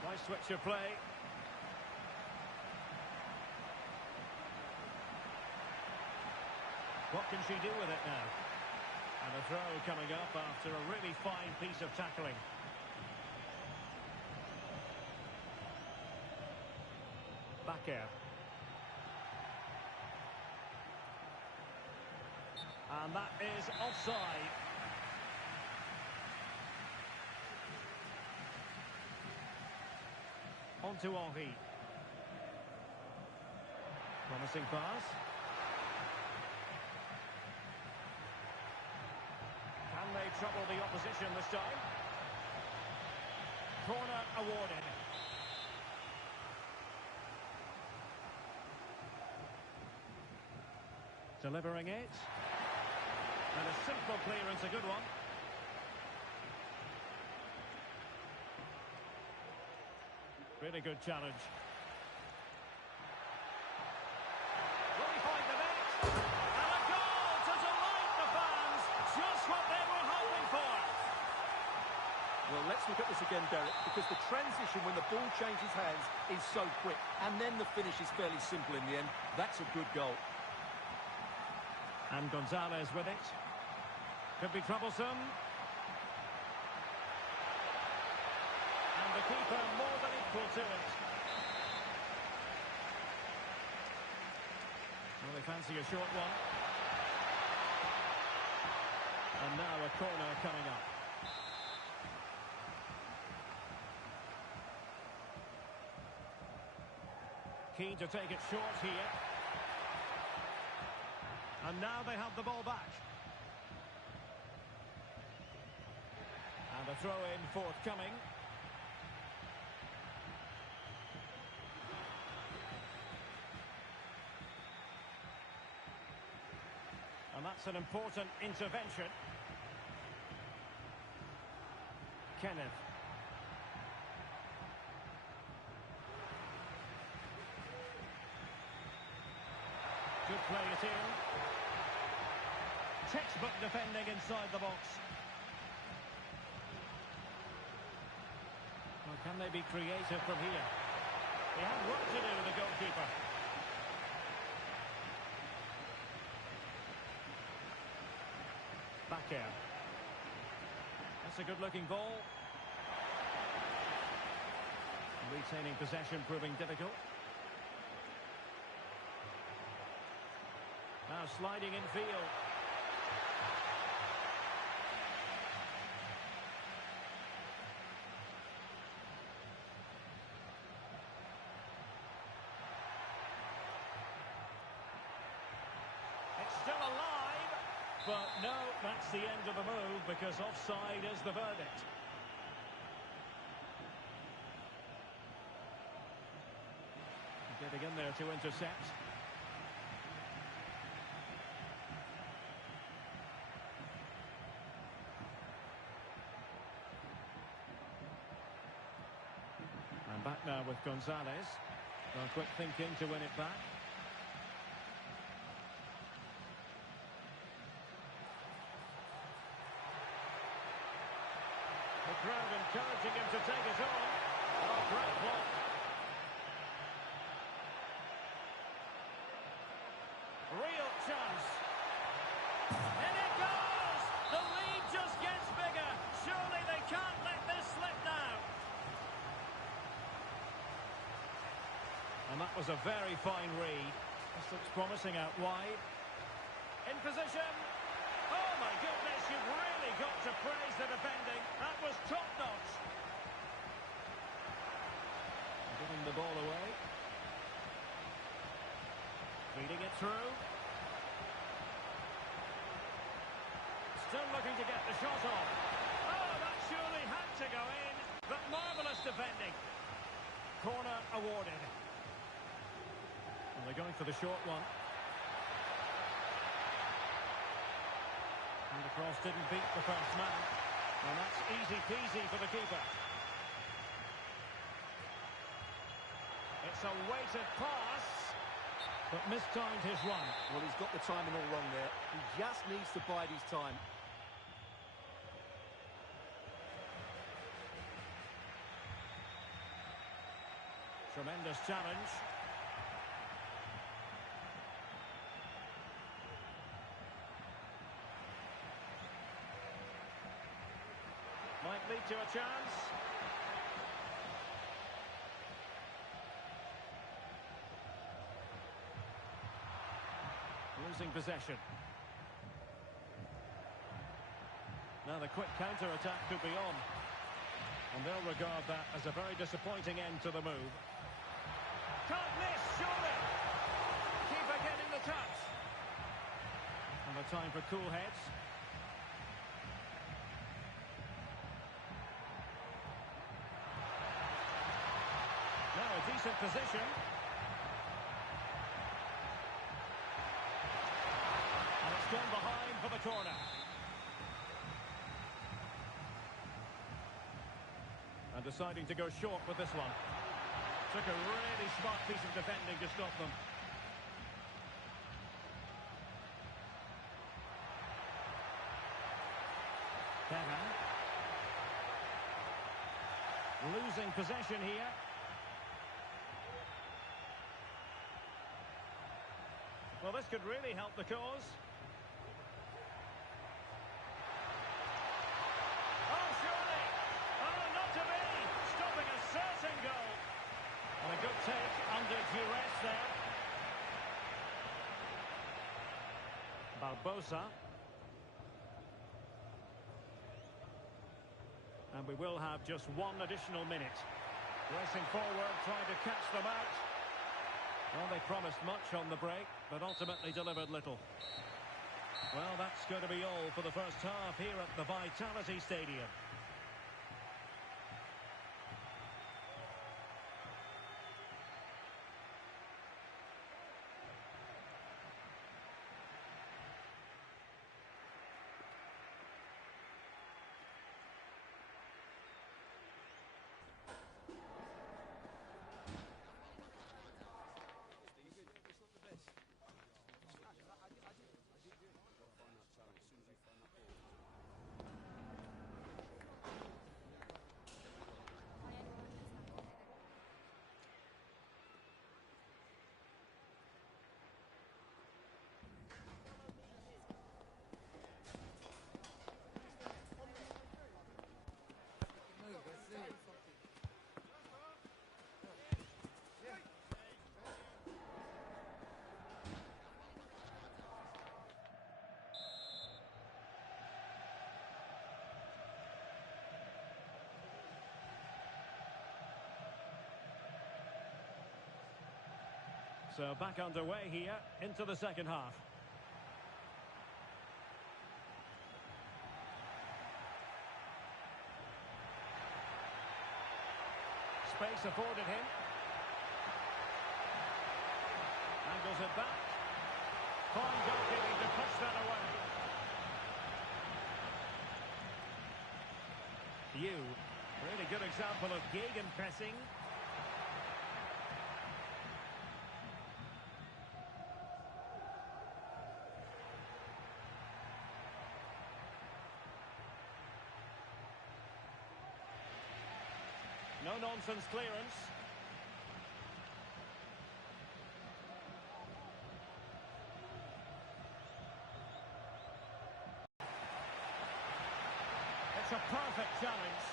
Nice switch of play. What can she do with it now? And a throw coming up after a really fine piece of tackling. Bakker. And that is offside. On to Henry. Promising pass. Can they trouble the opposition this time? Corner awarded. Delivering it. And a simple clearance, a good one. Really good challenge. Will he find the net? And a goal to delight the fans. Just what they were hoping for. Well, let's look at this again, Derek, because the transition when the ball changes hands is so quick. And then the finish is fairly simple in the end. That's a good goal. And Gonzalez with it. Could be troublesome. And the keeper more than equal to it. Well, they fancy a short one. And now a corner coming up. Keen to take it short here. And now they have the ball back. And a throw-in forthcoming. And that's an important intervention. Kenneth. Good play it in. Textbook defending inside the box. Well, can they be creative from here? They have work to do, the goalkeeper. Back here. That's a good-looking ball. Retaining possession proving difficult. Now sliding in field. It's still alive, but no, that's the end of the move because offside is the verdict. Getting in there to intercept. And back now with Gonzalez. Well, quick thinking to win it back. The crowd encouraging him to take it on. Oh, great block. Real chance. And it goes! The lead just gets bigger. Surely they can't let this slip now. And that was a very fine read. This looks promising out wide. In position. Oh my goodness, you've really got to praise the defending. That was top-notch. Giving the ball away. Feeding it through. Still looking to get the shot off. Oh, that surely had to go in. But marvellous defending. Corner awarded. And they're going for the short one. And the cross didn't beat the first man. And that's easy peasy for the keeper. It's a weighted pass. But mistimed his run. Well, he's got the timing all wrong there. He just needs to bide his time. Tremendous challenge. Might lead to a chance. Losing possession. Now the quick counter-attack could be on. And they'll regard that as a very disappointing end to the move. Can't miss, surely! Keeper getting the touch. And a time for cool heads. Now a decent position. And it's gone behind for the corner. And deciding to go short with this one. Took a really smart piece of defending to stop them. Kevin. Losing possession here. Well, this could really help the cause. Oh, surely! Oh, not to be! Stopping a certain goal. And a good take under duress there. Barbosa. And we will have just one additional minute. Racing forward, trying to catch them out. Well, they promised much on the break, but ultimately delivered little. Well, that's going to be all for the first half here at the Vitality Stadium. So back underway here into the second half. Space afforded him. Angles it back. Fine goalkeeping to push that away. Really good example of gegenpressing. No-nonsense clearance. It's a perfect challenge.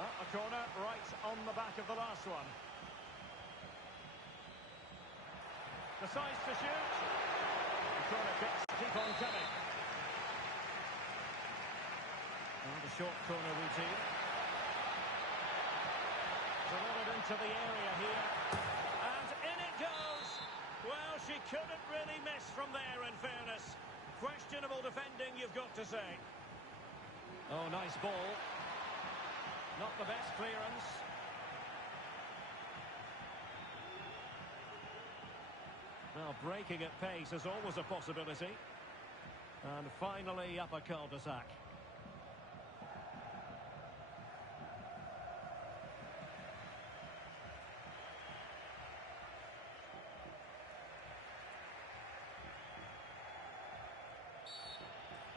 A corner right on the back of the last one. Decides to shoot. The corner kicks keep on coming. And the short corner routine. Delivered into the area here. And in it goes. Well, she couldn't really miss from there, in fairness. Questionable defending, you've got to say. Oh, nice ball. Not the best clearance. Well, breaking at pace is always a possibility. And finally up a cul-de-sac.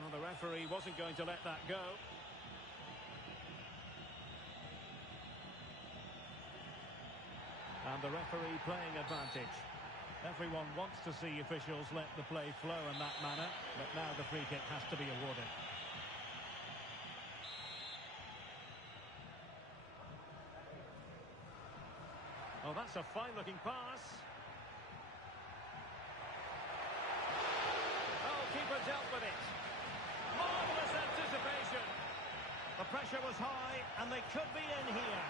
Well, the referee wasn't going to let that go. And the referee playing advantage. Everyone wants to see officials let the play flow in that manner, but now the free kick has to be awarded. Oh, that's a fine-looking pass. Oh, keeper dealt with it. Marvellous anticipation. evasion. The pressure was high, and they could be in here.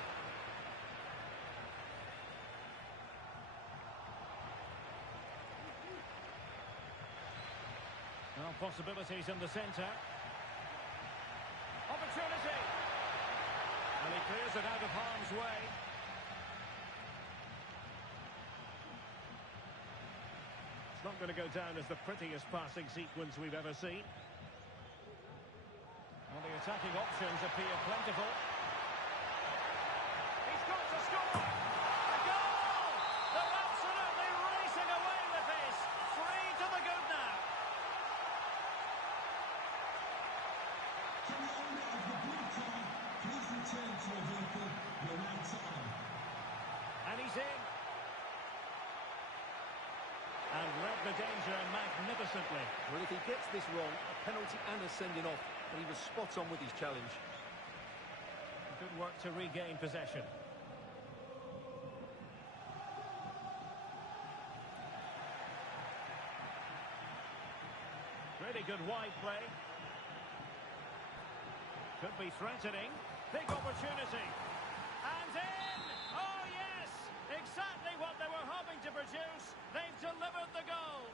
Now possibilities in the centre. Opportunity. And he clears it out of harm's way. It's not going to go down as the prettiest passing sequence we've ever seen. Well, the attacking options appear plentiful. He's got to score! A goal! They're absolutely racing away with this. 3 to the good now. Can the owner of the blue car please return to your vehicle? You're right on. And he's in. And read the danger magnificently. Well, if he gets this wrong, a penalty and a sending off, and he was spot on with his challenge. Good work to regain possession. Really good wide play. Could be threatening. Big opportunity. And in! Oh, yes! Exactly what they were hoping to produce. They've delivered the goal.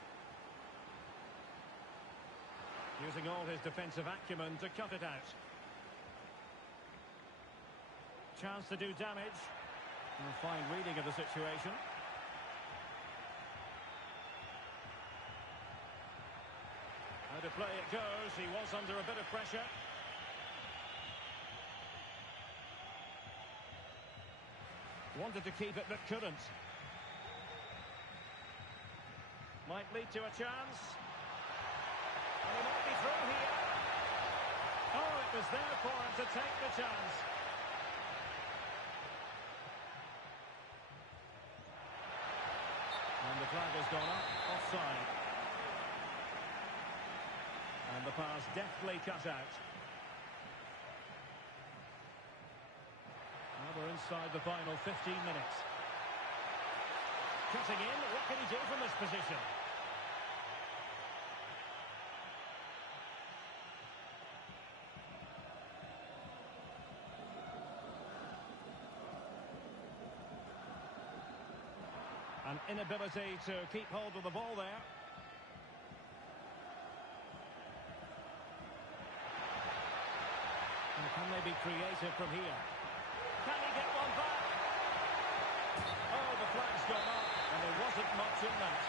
Using all his defensive acumen to cut it out. Chance to do damage. A fine reading of the situation. How to play it goes. He was under a bit of pressure. Wanted to keep it but couldn't. Might lead to a chance. And he might be through here. Oh, it was there for him to take the chance. And the flag has gone up, offside. And the pass deftly cut out. Now we're inside the final 15 minutes. Cutting in, what can he do from this position? An inability to keep hold of the ball there. And can they be creative from here? Can he get one back? Oh, the flag's gone up, and there wasn't much in that.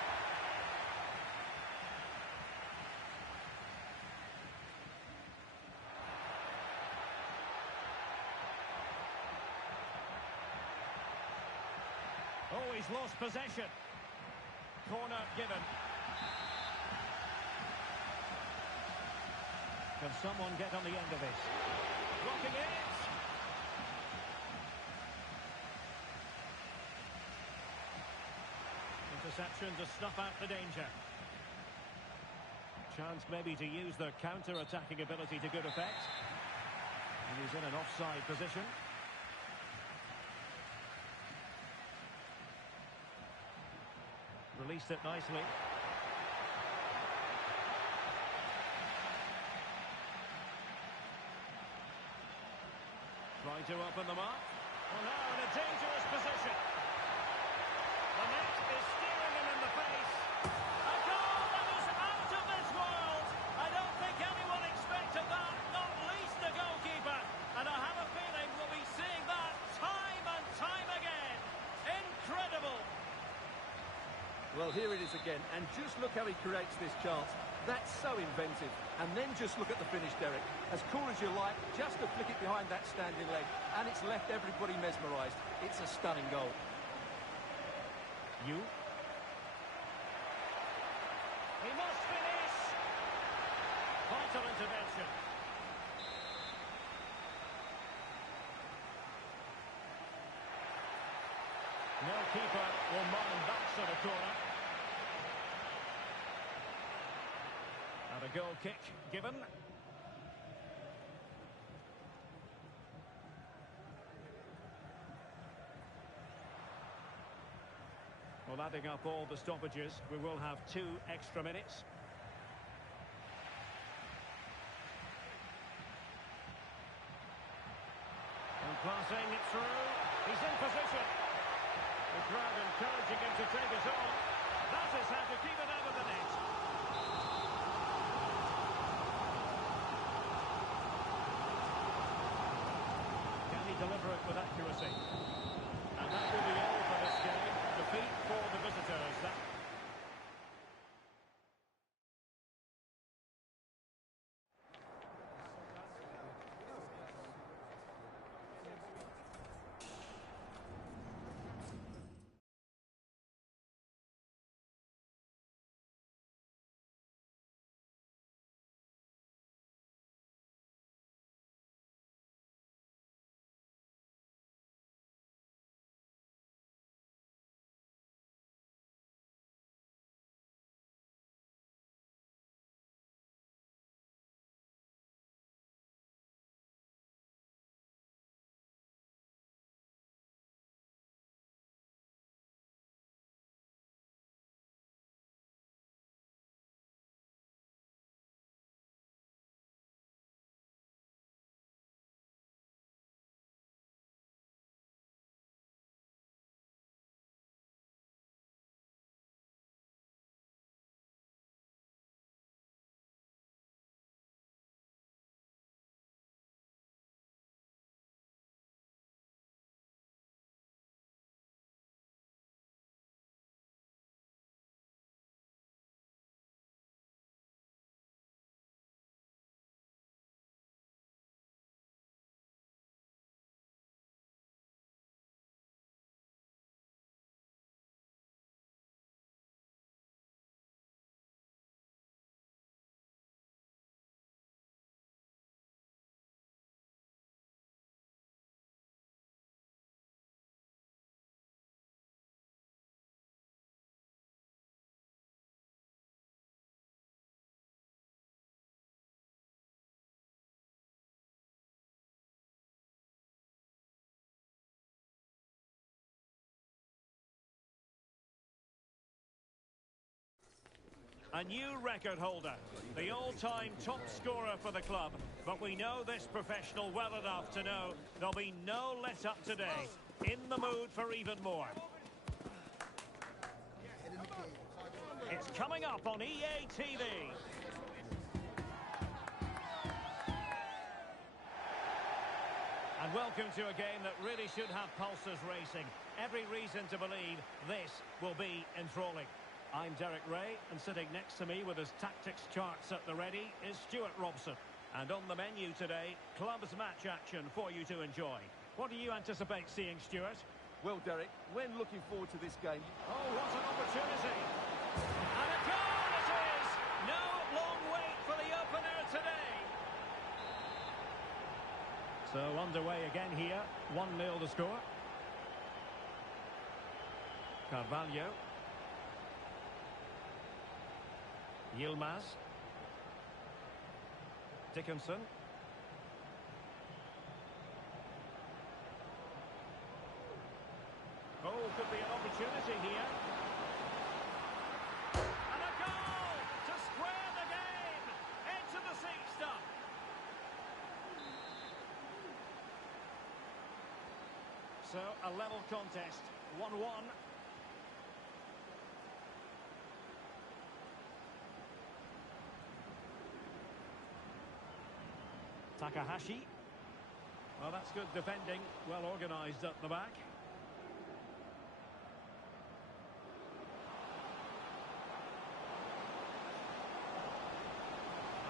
Oh, he's lost possession. Corner given. Can someone get on the end of this? Blocking it. Interception to snuff out the danger. Chance maybe to use the counter-attacking ability to good effect. And he's in an offside position. Released it nicely. Trying to open them up. Well, now in a dangerous position. The net is steering him in the face. A goal that was out of this world. I don't think anyone expected that, not least the goalkeeper. And I have a feeling we'll be seeing that time and time again. Incredible. Well, here it is again, and just look how he creates this chance. That's so inventive. And then just look at the finish, Derek. As cool as you like, just to flick it behind that standing leg, and it's left everybody mesmerised. It's a stunning goal. You? He must finish! Vital intervention. No keeper will mind that sort of corner. And a goal kick given. Well, adding up all the stoppages, we will have 2 extra minutes. Passing it through. He's in position. The crowd encouraging him to take it on. That is how to keep it out of the net. Can he deliver it with accuracy? And that will be all for this game. Defeat for the visitors. A new record holder, the all-time top scorer for the club. But we know this professional well enough to know there'll be no let-up today. In the mood for even more. It's coming up on EA TV. And welcome to a game that really should have pulses racing. Every reason to believe this will be enthralling. I'm Derek Ray, and sitting next to me with his tactics charts at the ready is Stuart Robson. And on the menu today, clubs match action for you to enjoy. What do you anticipate seeing, Stuart? Well, Derek, when looking forward to this game... Oh, what an opportunity! And a goal it is! No long wait for the opener today. So underway again here, 1-0 the score. Carvalho. Yilmaz. Dickinson. Oh, could be an opportunity here. And a goal to square the game. Into the seat stop. So, a level contest. 1-1. Takahashi. Well, that's good defending. Well organised at the back.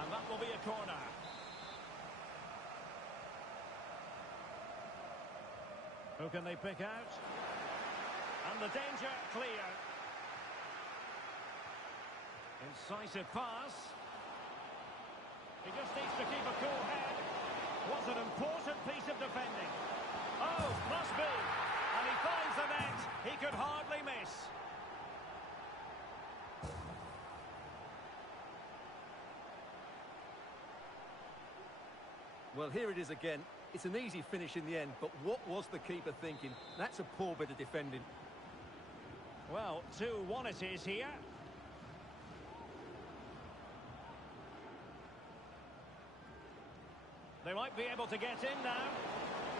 And that will be a corner. Who can they pick out? And the danger clear. Incisive pass. He just needs to keep a cool head. Was an important piece of defending. Oh, must be. And he finds the net. He could hardly miss. Well, here it is again. It's an easy finish in the end, but what was the keeper thinking? That's a poor bit of defending. Well, 2-1 it is here. They might be able to get in now.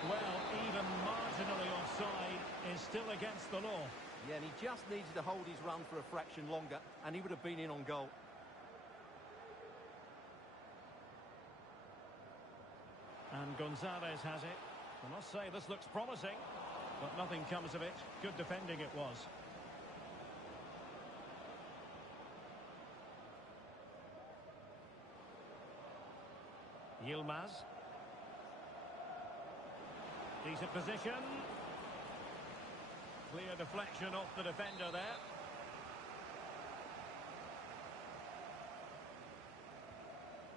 Well, even marginally offside is still against the law. Yeah, and he just needed to hold his run for a fraction longer, and he would have been in on goal. And Gonzalez has it. I must say, this looks promising, but nothing comes of it. Good defending it was. Yilmaz. Decent position. Clear deflection off the defender there.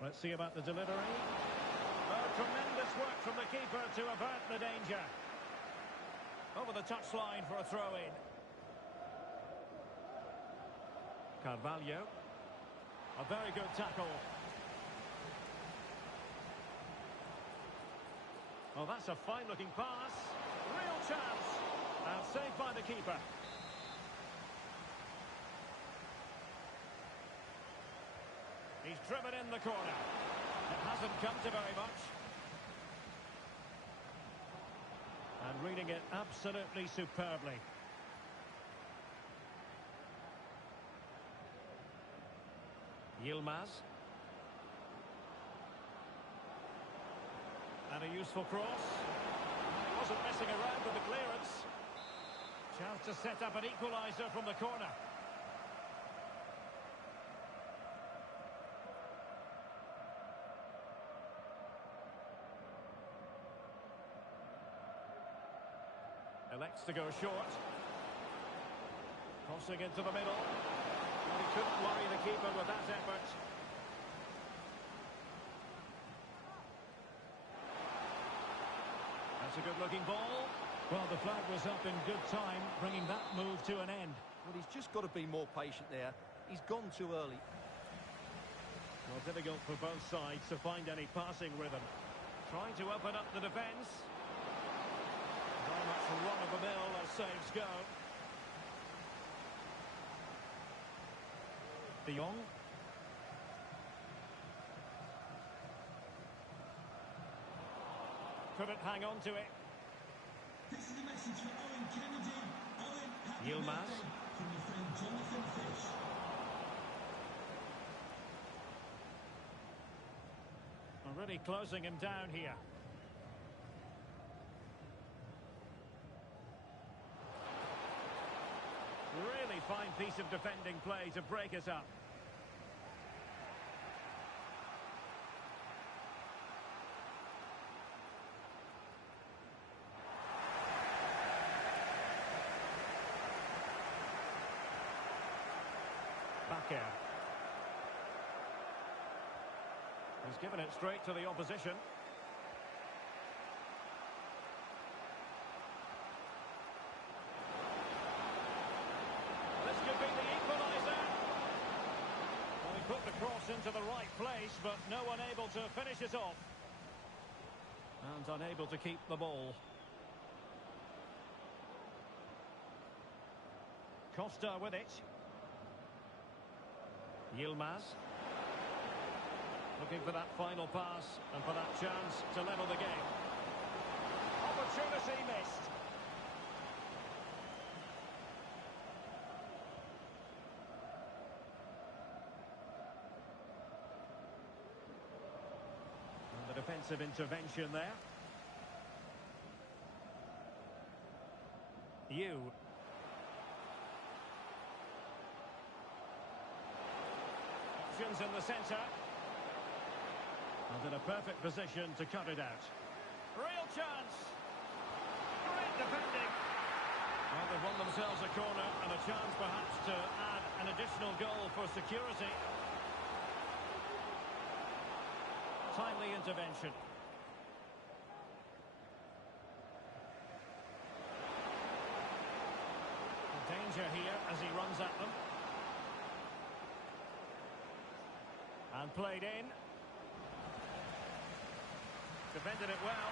Let's see about the delivery. Oh, tremendous work from the keeper to avert the danger. Over the touchline for a throw-in. Carvalho. A very good tackle. Oh, that's a fine-looking pass. Real chance. And saved by the keeper. He's driven in the corner. It hasn't come to very much. And reading it absolutely superbly. Yilmaz. And a useful cross. He wasn't messing around with the clearance. Chance to set up an equaliser from the corner. Elects to go short. Crossing into the middle. Well, he couldn't worry the keeper with that effort. That's a good-looking ball. Well, the flag was up in good time, bringing that move to an end. Well, he's just got to be more patient there. He's gone too early. Well, difficult for both sides to find any passing rhythm. Trying to open up the defence. Very much run-of-the-mill as saves go. De Jong. Couldn't hang on to it. This is a message for Owen Kennedy. Owen, happy Yilmaz. birthday from your friend Jonathan Fish. Already closing him down here. Really fine piece of defending play to break us up. Bakker. He's given it straight to the opposition. This could be the equaliser. Well, he put the cross into the right place, but no one able to finish it off. And unable to keep the ball. Costa with it. Yilmaz. Looking for that final pass and for that chance to level the game. Opportunity missed. And the defensive intervention there. You. Options in the centre. And in a perfect position to cut it out. Real chance. Great defending. Well, they've won themselves a corner and a chance perhaps to add an additional goal for security. Timely intervention. Danger here as he runs at them. And played in. Defended it well.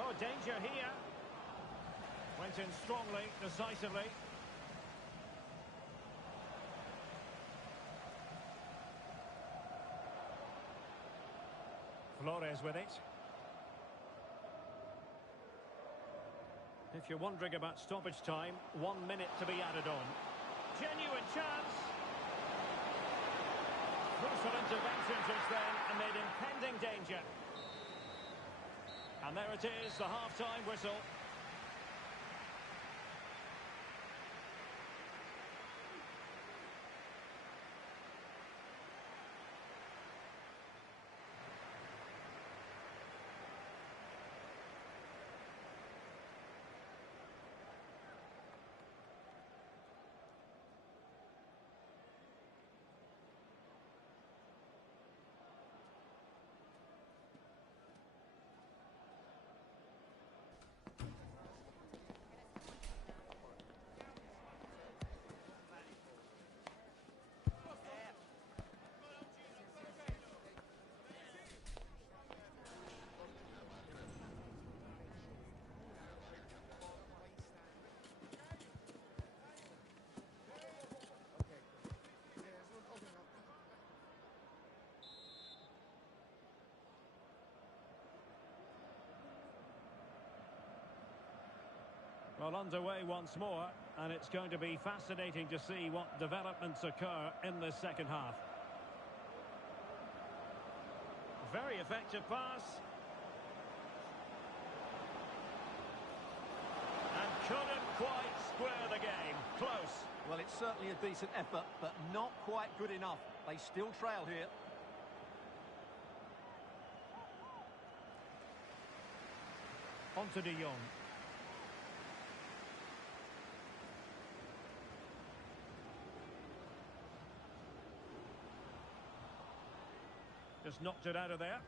Oh, danger here. Went in strongly, decisively. Flores with it. If you're wondering about stoppage time, 1 minute to be added on. Genuine chance. Crucial intervention just then amid impending danger. And there it is, the half-time whistle. Well, underway once more, and it's going to be fascinating to see what developments occur in this second half. Very effective pass. And couldn't quite square the game. Close. Well, it's certainly a decent effort, but not quite good enough. They still trail here. On to De Jong. Just knocked it out of there.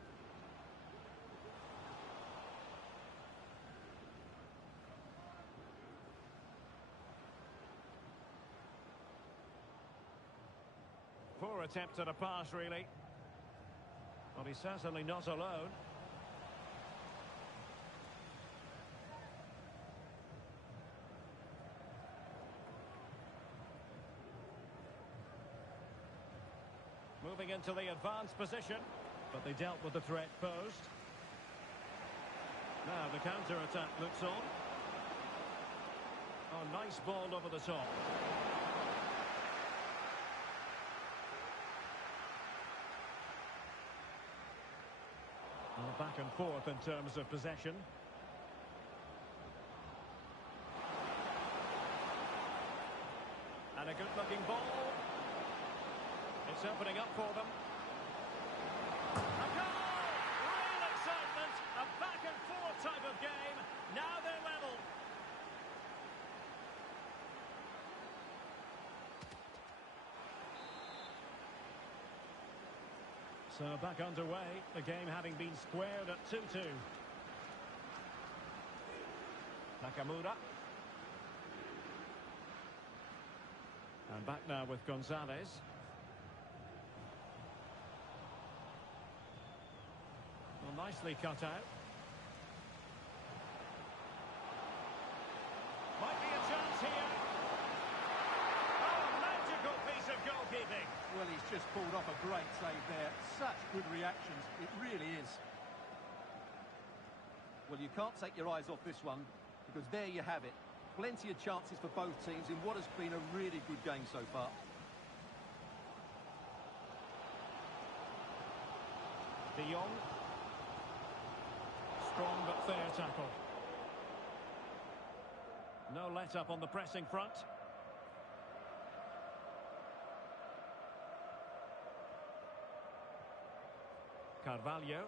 Poor attempt at a pass, really. Well, he's certainly not alone. Moving into the advanced position, but they dealt with the threat posed. Now the counter-attack looks on. Oh, nice ball over the top. Well, back and forth in terms of possession. And a good-looking ball. It's opening up for them. A goal! Real excitement! A back-and-forth type of game. Now they're level. So back underway, the game having been squared at 2-2. Nakamura. And back now with Gonzalez. Well, nicely cut out. Might be a chance here. Oh, magical piece of goalkeeping. Well, he's just pulled off a great save there. Such good reactions. It really is. Well, you can't take your eyes off this one, because there you have it. Plenty of chances for both teams in what has been a really good game so far. De Jong. Strong but fair tackle. No let-up on the pressing front. Carvalho.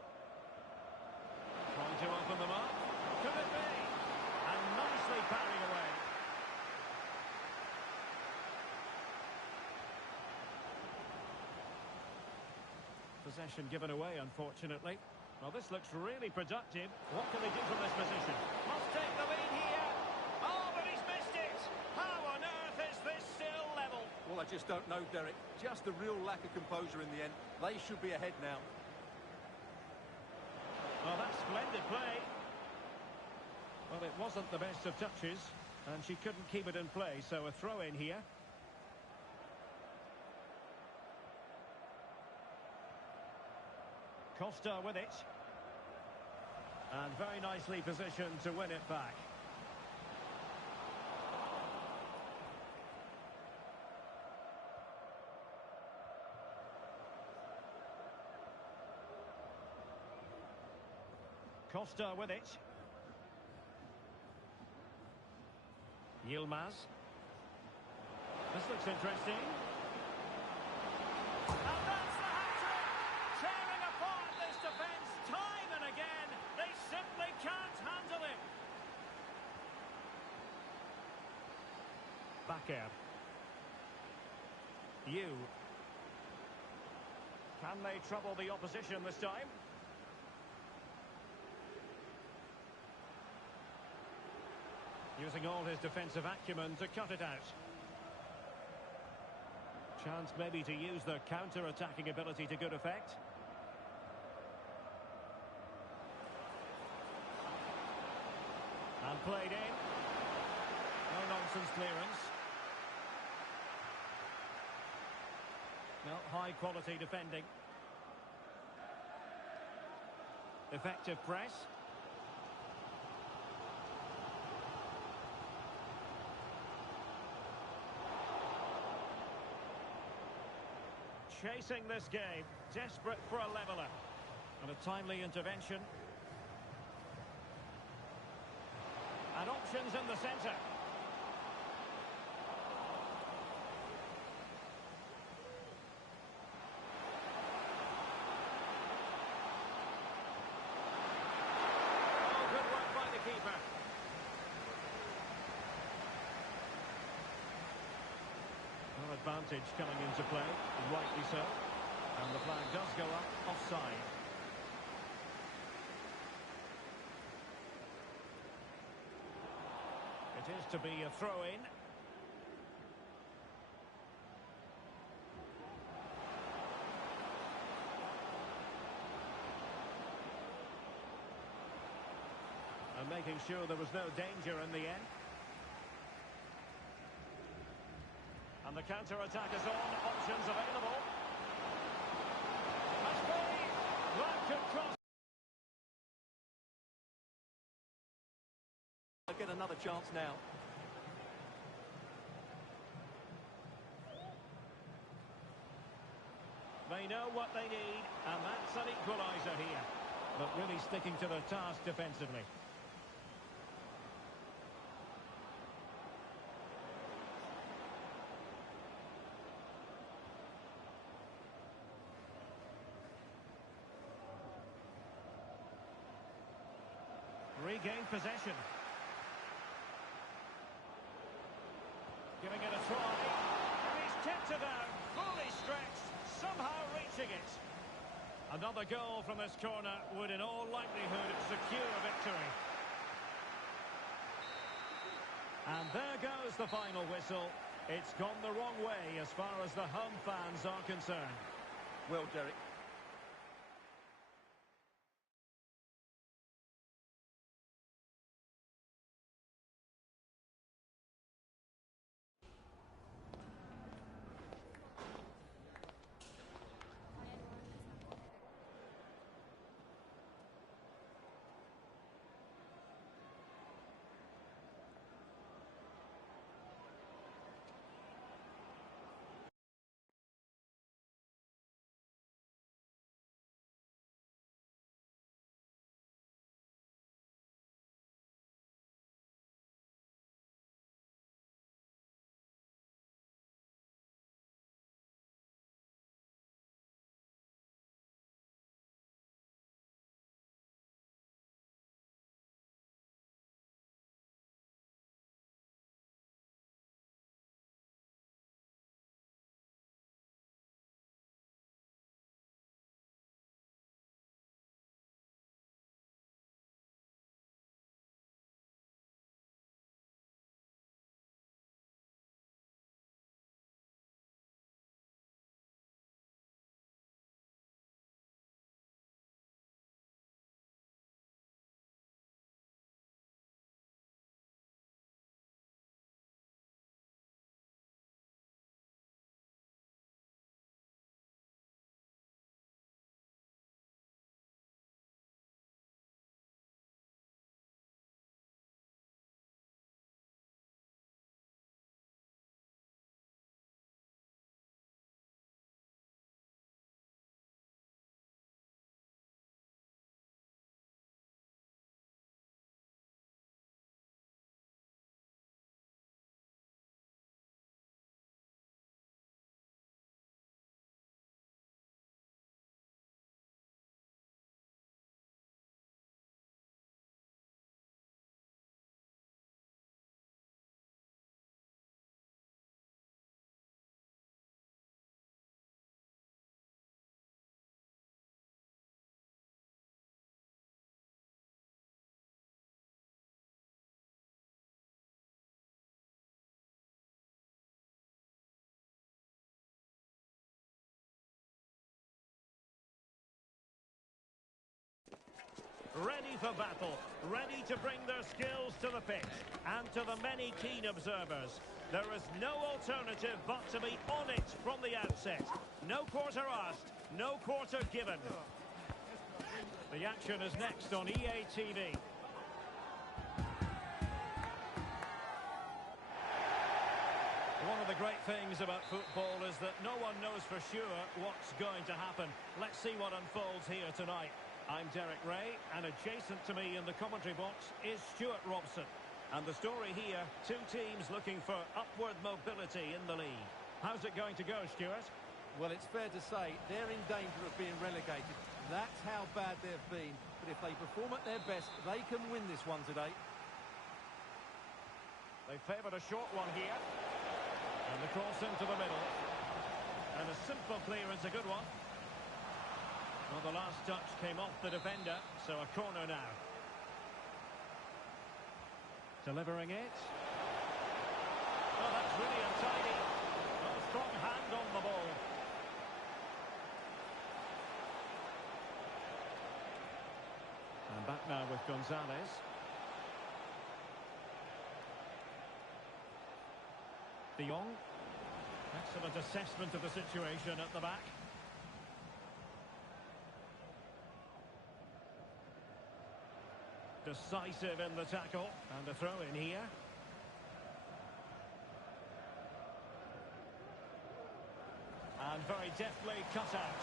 Trying to open them up. Could it be? And nicely parried away. Possession given away, unfortunately. Well, this looks really productive. What can they do from this position? Must take the lead here. Oh, but he's missed it. How on earth is this still level? Well, I just don't know, Derek. Just a real lack of composure in the end. They should be ahead now. Well, that's splendid play. Well, it wasn't the best of touches, and she couldn't keep it in play, so a throw in here. Costa with it. And very nicely positioned to win it back. Costa with it. Yilmaz. This looks interesting. And that's the hat-trick! Tearing apart this defence time and again. They simply can't handle it. Bakker. You. Can they trouble the opposition this time? Using all his defensive acumen to cut it out. Chance maybe to use their counter-attacking ability to good effect. And played in. No-nonsense clearance. No, high-quality defending. Effective press. Chasing this game, desperate for a leveller. And a timely intervention. And options in the centre. Oh, good work by the keeper. Well, advantage coming into play, rightly so. And the flag does go up, offside. It is to be a throw-in. And making sure there was no danger in the end. And the counter-attack is on, options available. Must be. That could cross. They'll get another chance now. They know what they need, and that's an equaliser here. But really sticking to their task defensively. Regain possession. Giving it a try. And he's kept it out. Fully stretched. Somehow reaching it. Another goal from this corner would in all likelihood secure a victory. And there goes the final whistle. It's gone the wrong way as far as the home fans are concerned. Well, Derek, ready for battle, ready to bring their skills to the pitch. And to the many keen observers, there is no alternative but to be on it from the outset. No quarter asked, no quarter given. The action is next on EA TV. One of the great things about football is that no one knows for sure what's going to happen. Let's see what unfolds here tonight. I'm Derek Ray, and adjacent to me in the commentary box is Stuart Robson. And the story here, two teams looking for upward mobility in the league. How's it going to go, Stuart? Well, it's fair to say they're in danger of being relegated. That's how bad they've been. But if they perform at their best, they can win this one today. They favoured a short one here. And the cross into the middle. And a simple clearance, a good one. Well, the last touch came off the defender, so a corner now. Delivering it. Oh, that's really untidy. Oh, strong hand on the ball. And back now with Gonzalez. De Jong. Excellent assessment of the situation at the back. Decisive in the tackle. And a throw in here. And very deftly cut out.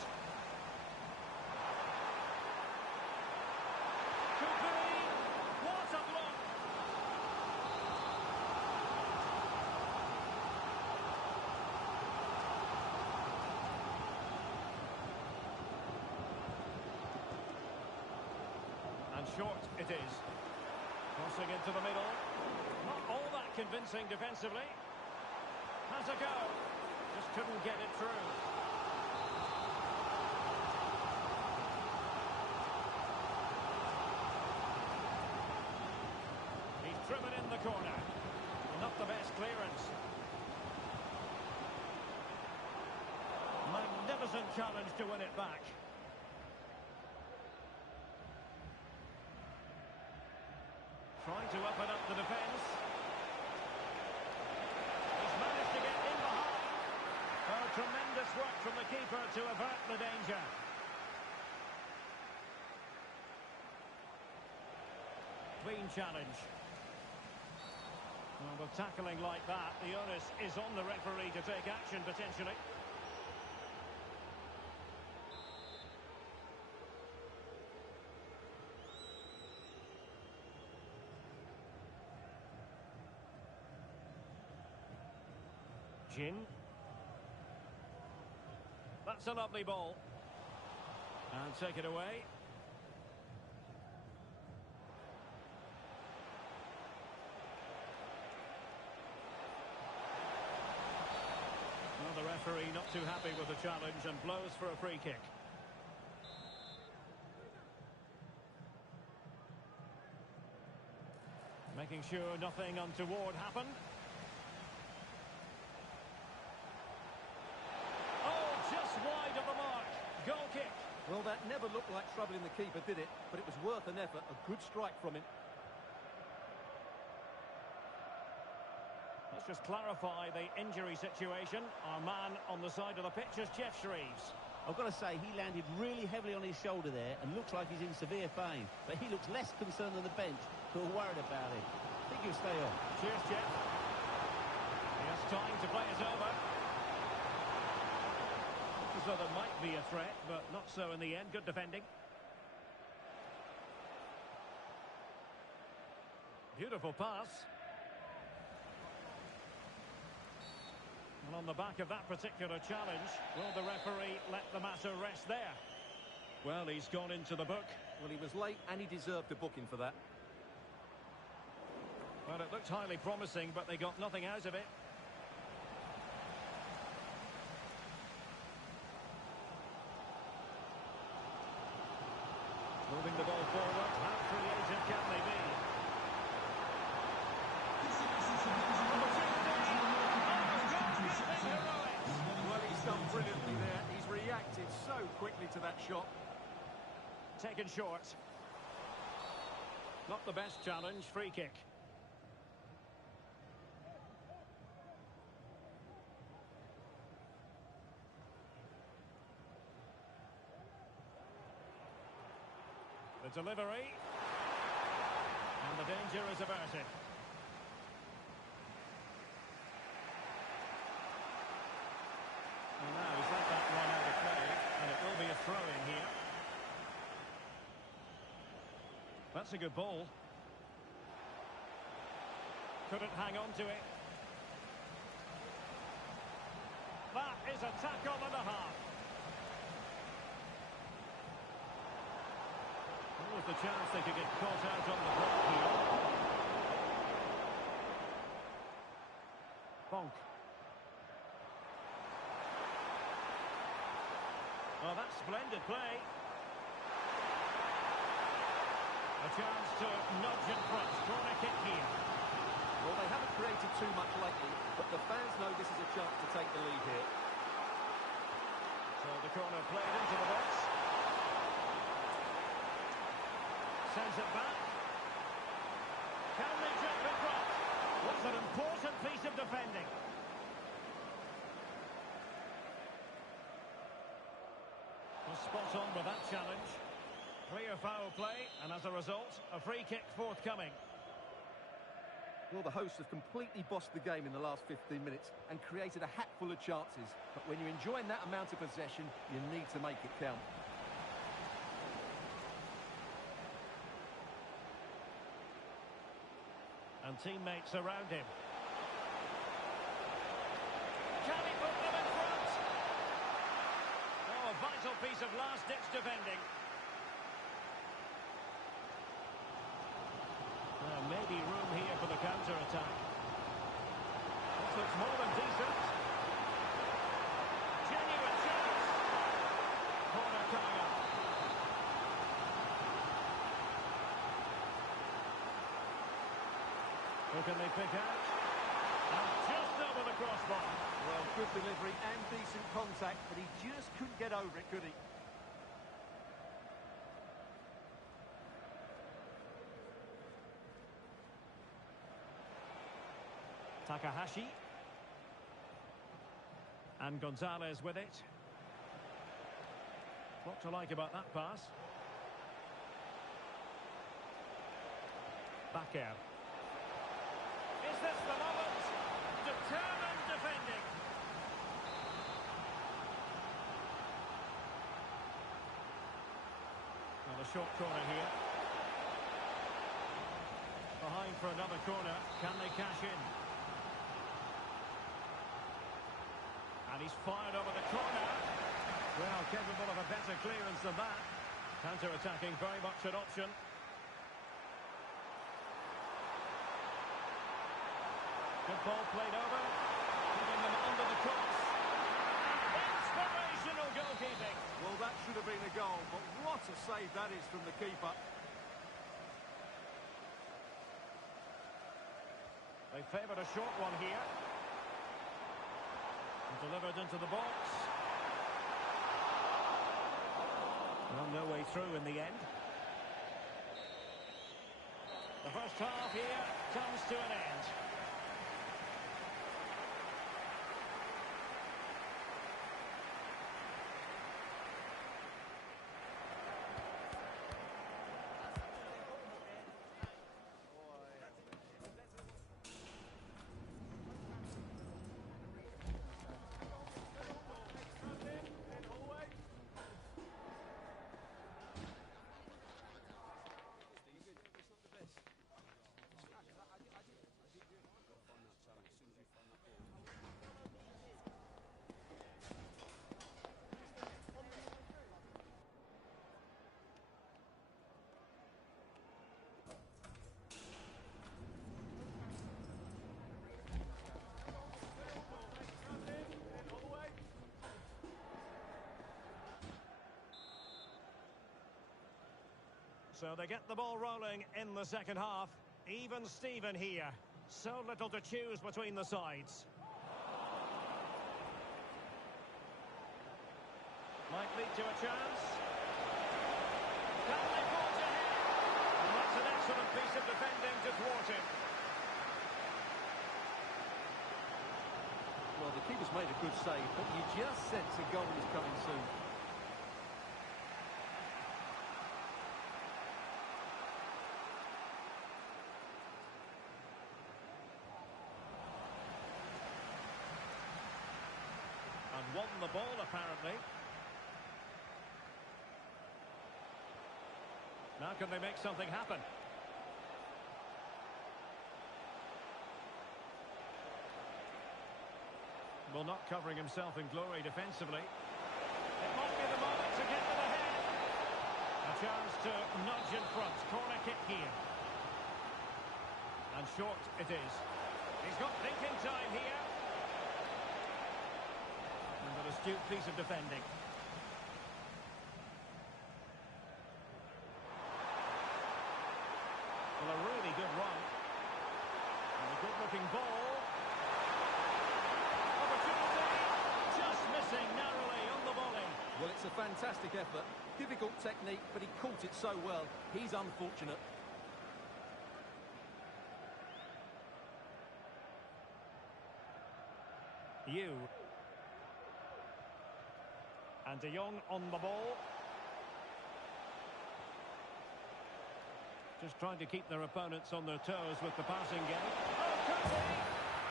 Could be. What a block! And short it is. Crossing into the middle. Not all that convincing defensively. Has a go. Just couldn't get it through. He's driven in the corner. Not the best clearance. Magnificent challenge to win it back. Trying to open up the defence. He's managed to get in behind. Oh, tremendous work from the keeper to avert the danger. Clean challenge. Well, with tackling like that, the onus is on the referee to take action potentially. Jin. That's a lovely ball. And take it away. Well, the referee not too happy with the challenge and blows for a free kick. Making sure nothing untoward happened. Wide of the mark. Goal kick. Well, that never looked like troubling the keeper, did it? But it was worth an effort. A good strike from him. Let's just clarify the injury situation. Our man on the side of the pitch is Geoff Shreeves. I've got to say, he landed really heavily on his shoulder there and looks like he's in severe pain. But he looks less concerned than the bench, who are worried about him. I think he'll stay on. Cheers, Geoff. He has time to play it over. So there might be a threat, but not so in the end. Good defending. Beautiful pass. And on the back of that particular challenge, will the referee let the matter rest there? Well, he's gone into the book. Well, he was late and he deserved a booking for that. Well, it looked highly promising, but they got nothing out of it. Moving the ball forward. How creative can they be? Well, he's done brilliantly there. He's reacted so quickly to that shot. Taken short. Not the best challenge, free kick. The delivery. And the danger is averted. And now he's let that one out of play, and it will be a throw-in here. That's a good ball. Couldn't hang on to it. That is a tackle and a half. There was the chance they could get caught out on the block here. Bonk. Oh, that's splendid play. A chance to nudge in front. Corner kick here. Well, they haven't created too much lately, but the fans know this is a chance to take the lead here. So the corner played into the box. Sends it back. Can they jump in front? What's an important piece of defending? Was spot on with that challenge. Clear foul play, and as a result, a free kick forthcoming. Well, the hosts have completely bossed the game in the last 15 minutes and created a hatful of chances. But when you're enjoying that amount of possession, you need to make it count. And teammates around him. Can he put them in front? Oh, a vital piece of last-ditch defending. Maybe room here for the counter-attack. This looks more than decent. Genuine chance. Corner coming up. Who can they pick out? And just over the crossbar. Well, good delivery and decent contact, but he just couldn't get over it, could he? Takahashi. And Gonzalez with it. What to like about that pass? Bakker. Is this the moment? Determined defending. Well, a short corner here. Behind for another corner. Can they cash in? And he's fired over the corner. Well, capable of a better clearance than that. Counter-attacking, very much an option. Good ball played over. Keeping them under the cross. Inspirational goalkeeping. Well, that should have been a goal, but what a save that is from the keeper. They favoured a short one here. And delivered into the box. Well, no way through in the end. The first half here comes to an end. So they get the ball rolling in the second half. Even Steven here. So little to choose between the sides. Might lead to a chance. Can they forge ahead? And that's an excellent piece of defending to thwart him. Well, the keeper's made a good save, but you just sense a goal is coming soon. And won the ball, apparently. Now can they make something happen? Well, not covering himself in glory defensively. It might be the moment to get them ahead. A chance to nudge in front. Corner kick here. And short it is. He's got thinking time here. And an astute piece of defending. Well, a really good run. And a good-looking ball. Opportunity. Just missing narrowly on the volley. Well, it's a fantastic effort. Difficult technique, but he caught it so well. He's unfortunate. And De Jong on the ball. Just trying to keep their opponents on their toes with the passing game. Oh, could be!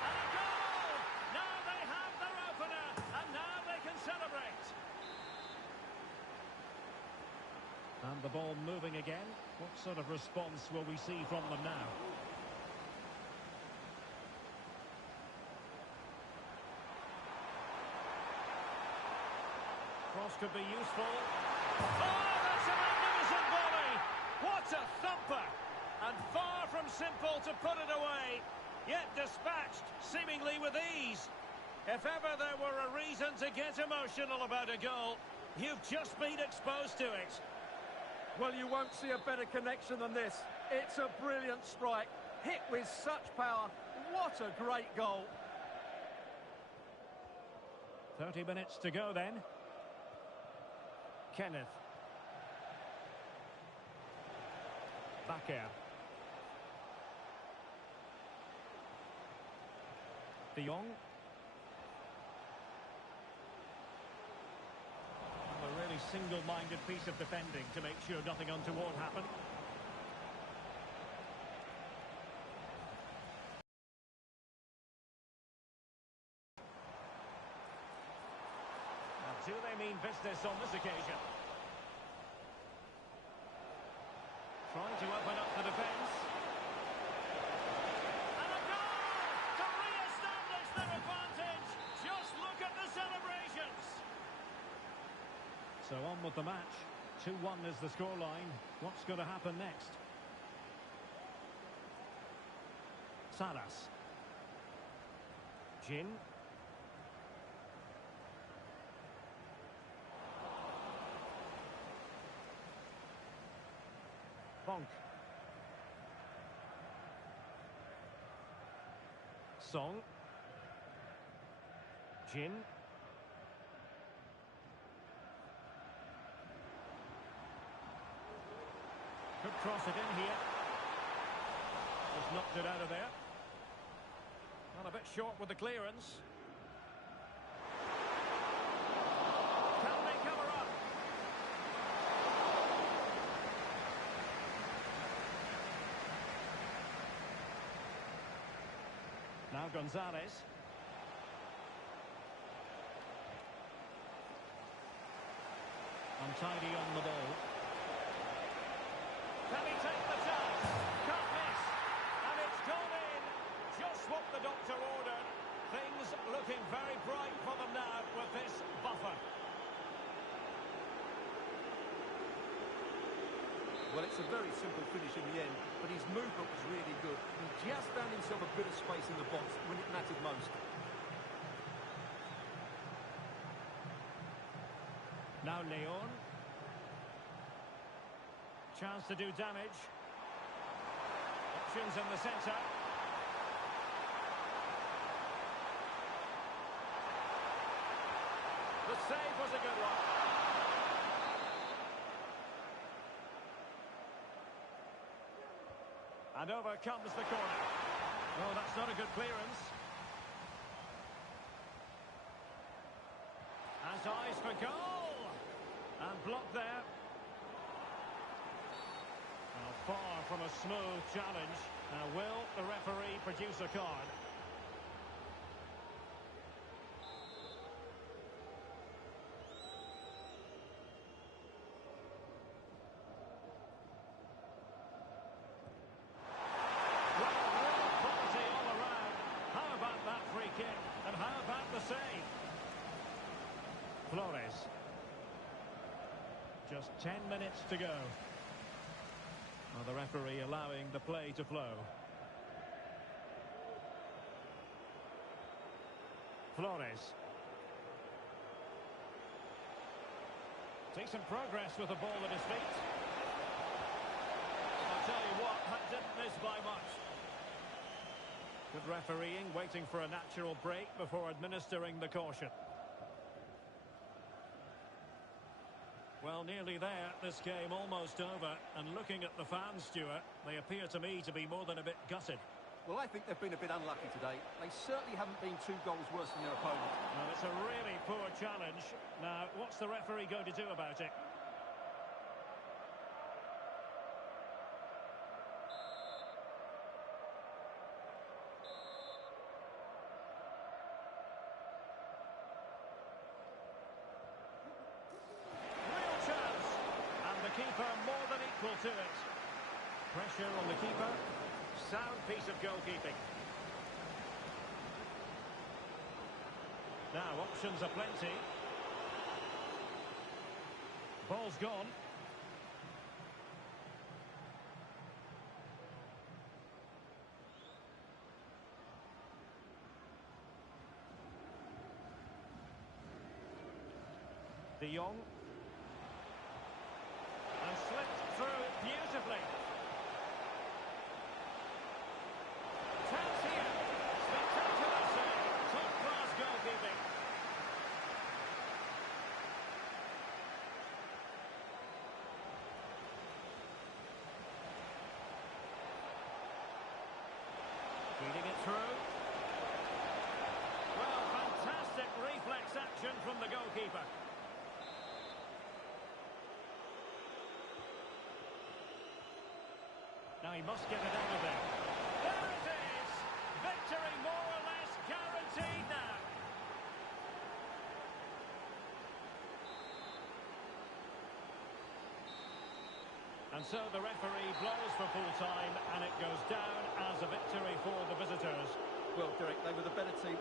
And a goal! Now they have their opener, and now they can celebrate. And the ball moving again. What sort of response will we see from them now? Cross could be useful. Oh, that's a magnificent volley! What a thumper! And far from simple to put it away, yet dispatched seemingly with ease. If ever there were a reason to get emotional about a goal, you've just been exposed to it. Well, you won't see a better connection than this. It's a brilliant strike, hit with such power. What a great goal. 30 minutes to go then. Kenneth. Bakker. De Jong. A really single-minded piece of defending to make sure nothing untoward happened. Do they mean business on this occasion? Trying to open up the defence. And a goal to re-establish their advantage. Just look at the celebrations. So on with the match. 2-1 is the scoreline. What's going to happen next? Salas. Jin. Bonk. Song. Jin. Could cross it in here. Just knocked it out of there. Not a bit short with the clearance. Can they cover up? Now Gonzalez. Untidy on the ball. Can he take the chance? Can't miss. And it's gone in. Just what the doctor ordered. Things looking very bright for them now with this buffer. Well, it's a very simple finish in the end, but his movement was really good. He just found himself a bit of space in the box when it mattered most. Now Leon. Chance to do damage. Options in the centre. The save was a good one. And over comes the corner. Oh, that's not a good clearance. Has eyes for goal. And blocked there. Well, far from a smooth challenge. Now, will the referee produce a card? And how about the save? Flores. Just 10 minutes to go. Well, the referee allowing the play to flow. Flores. Decent progress with the ball at his feet. I'll tell you what, that didn't miss by much. Good refereeing, waiting for a natural break before administering the caution. Well, nearly there. This game almost over. And looking at the fans, Stuart, they appear to me to be more than a bit gutted. Well, I think they've been a bit unlucky today. They certainly haven't been 2 goals worse than their opponent. Well, it's a really poor challenge. Now, what's the referee going to do about it? Keeper more than equal to it. Pressure on the keeper. Sound piece of goalkeeping. Now options are plenty. Ball's gone. De Jong. And slipped through it beautifully. Chance here. Spectacular save. Top-class goalkeeping. Feeding it through. Well, fantastic reflex action from the goalkeeper. Now he must get it out of there. There it is! Victory more or less guaranteed now. And so the referee blows for full time and it goes down as a victory for the visitors. Well, Derek, they were the better team.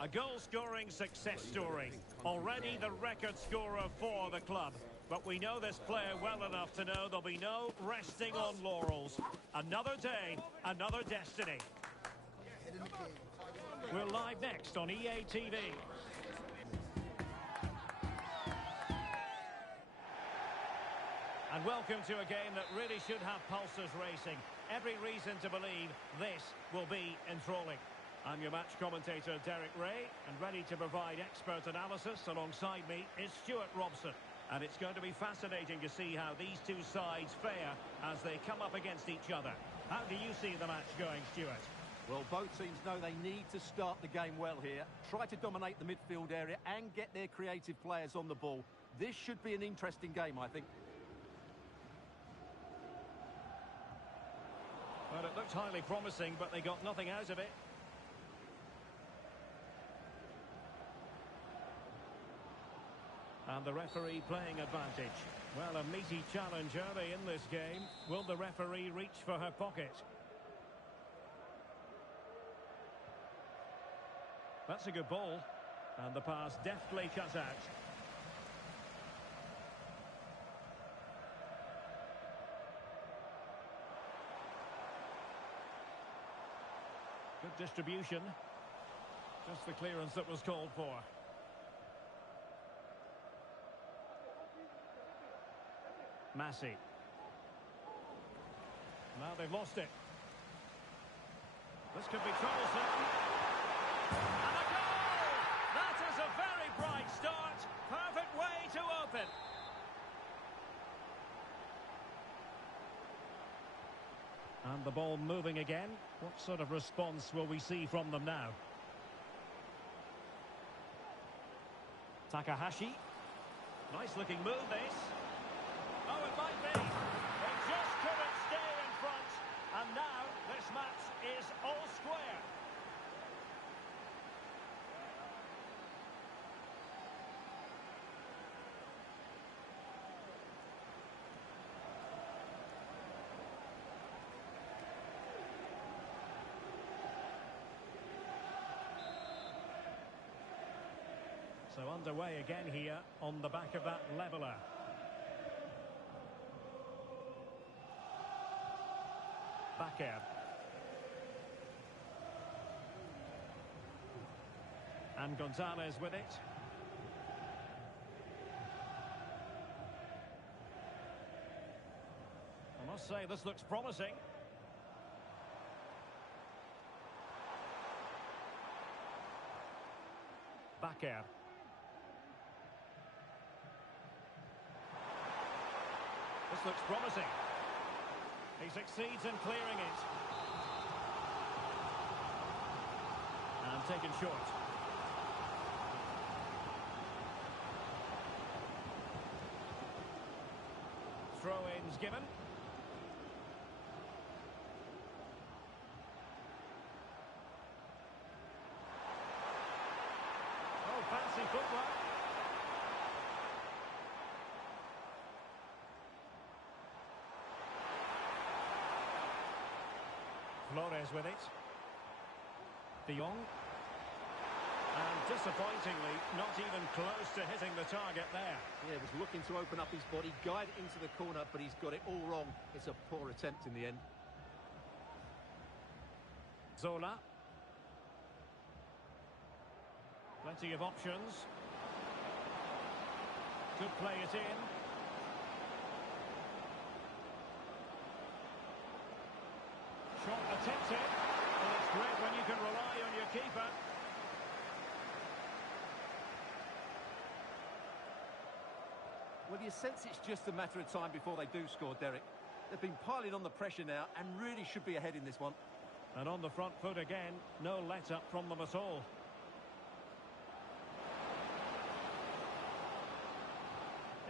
A goal-scoring success story. Already the record scorer for the club. But we know this player well enough to know there'll be no resting on laurels. Another day, another destiny. We're live next on EA TV. And welcome to a game that really should have pulses racing. Every reason to believe this will be enthralling. I'm your match commentator, Derek Ray, and ready to provide expert analysis alongside me is Stuart Robson. And it's going to be fascinating to see how these two sides fare as they come up against each other. How do you see the match going, Stuart? Well, both teams know they need to start the game well here. Try to dominate the midfield area and get their creative players on the ball. This should be an interesting game, I think. Well, it looked highly promising, but they got nothing out of it. And the referee playing advantage. Well, a meaty challenge early in this game. Will the referee reach for her pocket? That's a good ball. And the pass deftly cut out. Good distribution. Just the clearance that was called for. Massey. Now they've lost it. This could be troublesome. And a goal! That is a very bright start. Perfect way to open. And the ball moving again. What sort of response will we see from them now? Takahashi. Nice looking move this. Oh, it might be. It just couldn't stay in front. And now this match is all square. So underway again here on the back of that leveller. Bakker. And Gonzalez with it. I must say this looks promising. Bakker. This looks promising. He succeeds in clearing it. And taken short. Throw-ins given. Oh, fancy footwork. Flores with it. De Jong. And disappointingly, not even close to hitting the target there. Yeah, was looking to open up his body, guide it into the corner, but he's got it all wrong. It's a poor attempt in the end. Zola. Plenty of options. Could play it in. Shot attempted, and it's great when you can rely on your keeper. Well, you sense it's just a matter of time before they do score, Derek. They've been piling on the pressure now and really should be ahead in this one. And on the front foot again, no let-up from them at all.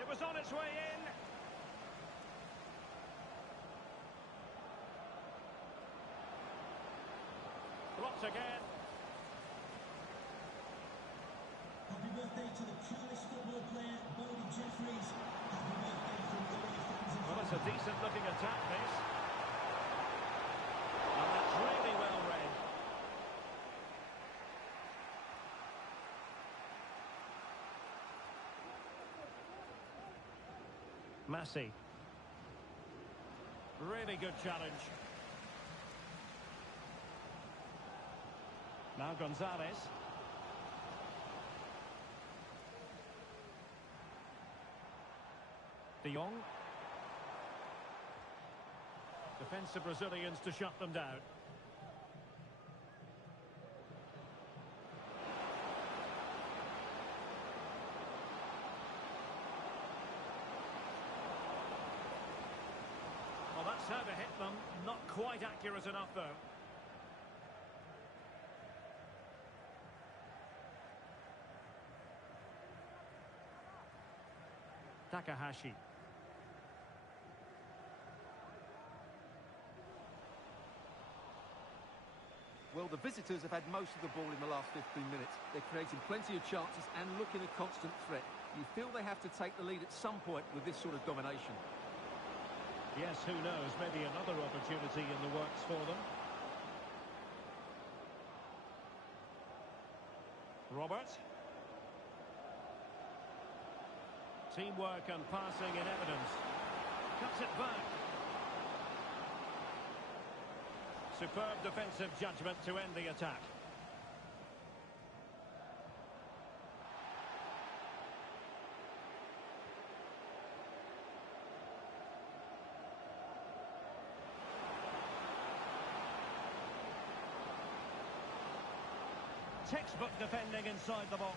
It was on its way in. Blocked again. Happy birthday to the Palace football player, Bodie Jeffries. Happy birthday from all your fans and Well, it's a decent-looking attack, this. And that's really well read. Massey. Really good challenge. Now Gonzalez. De Jong. Defensive Brazilians to shut them down. Well, that's how to hit them. Not quite accurate enough, though. Takahashi. Well, the visitors have had most of the ball in the last 15 minutes. They're creating plenty of chances and looking a constant threat. You feel they have to take the lead at some point with this sort of domination. Yes, who knows? Maybe another opportunity in the works for them. Robert. Teamwork and passing in evidence. Cuts it back. Superb defensive judgment to end the attack. Textbook defending inside the box.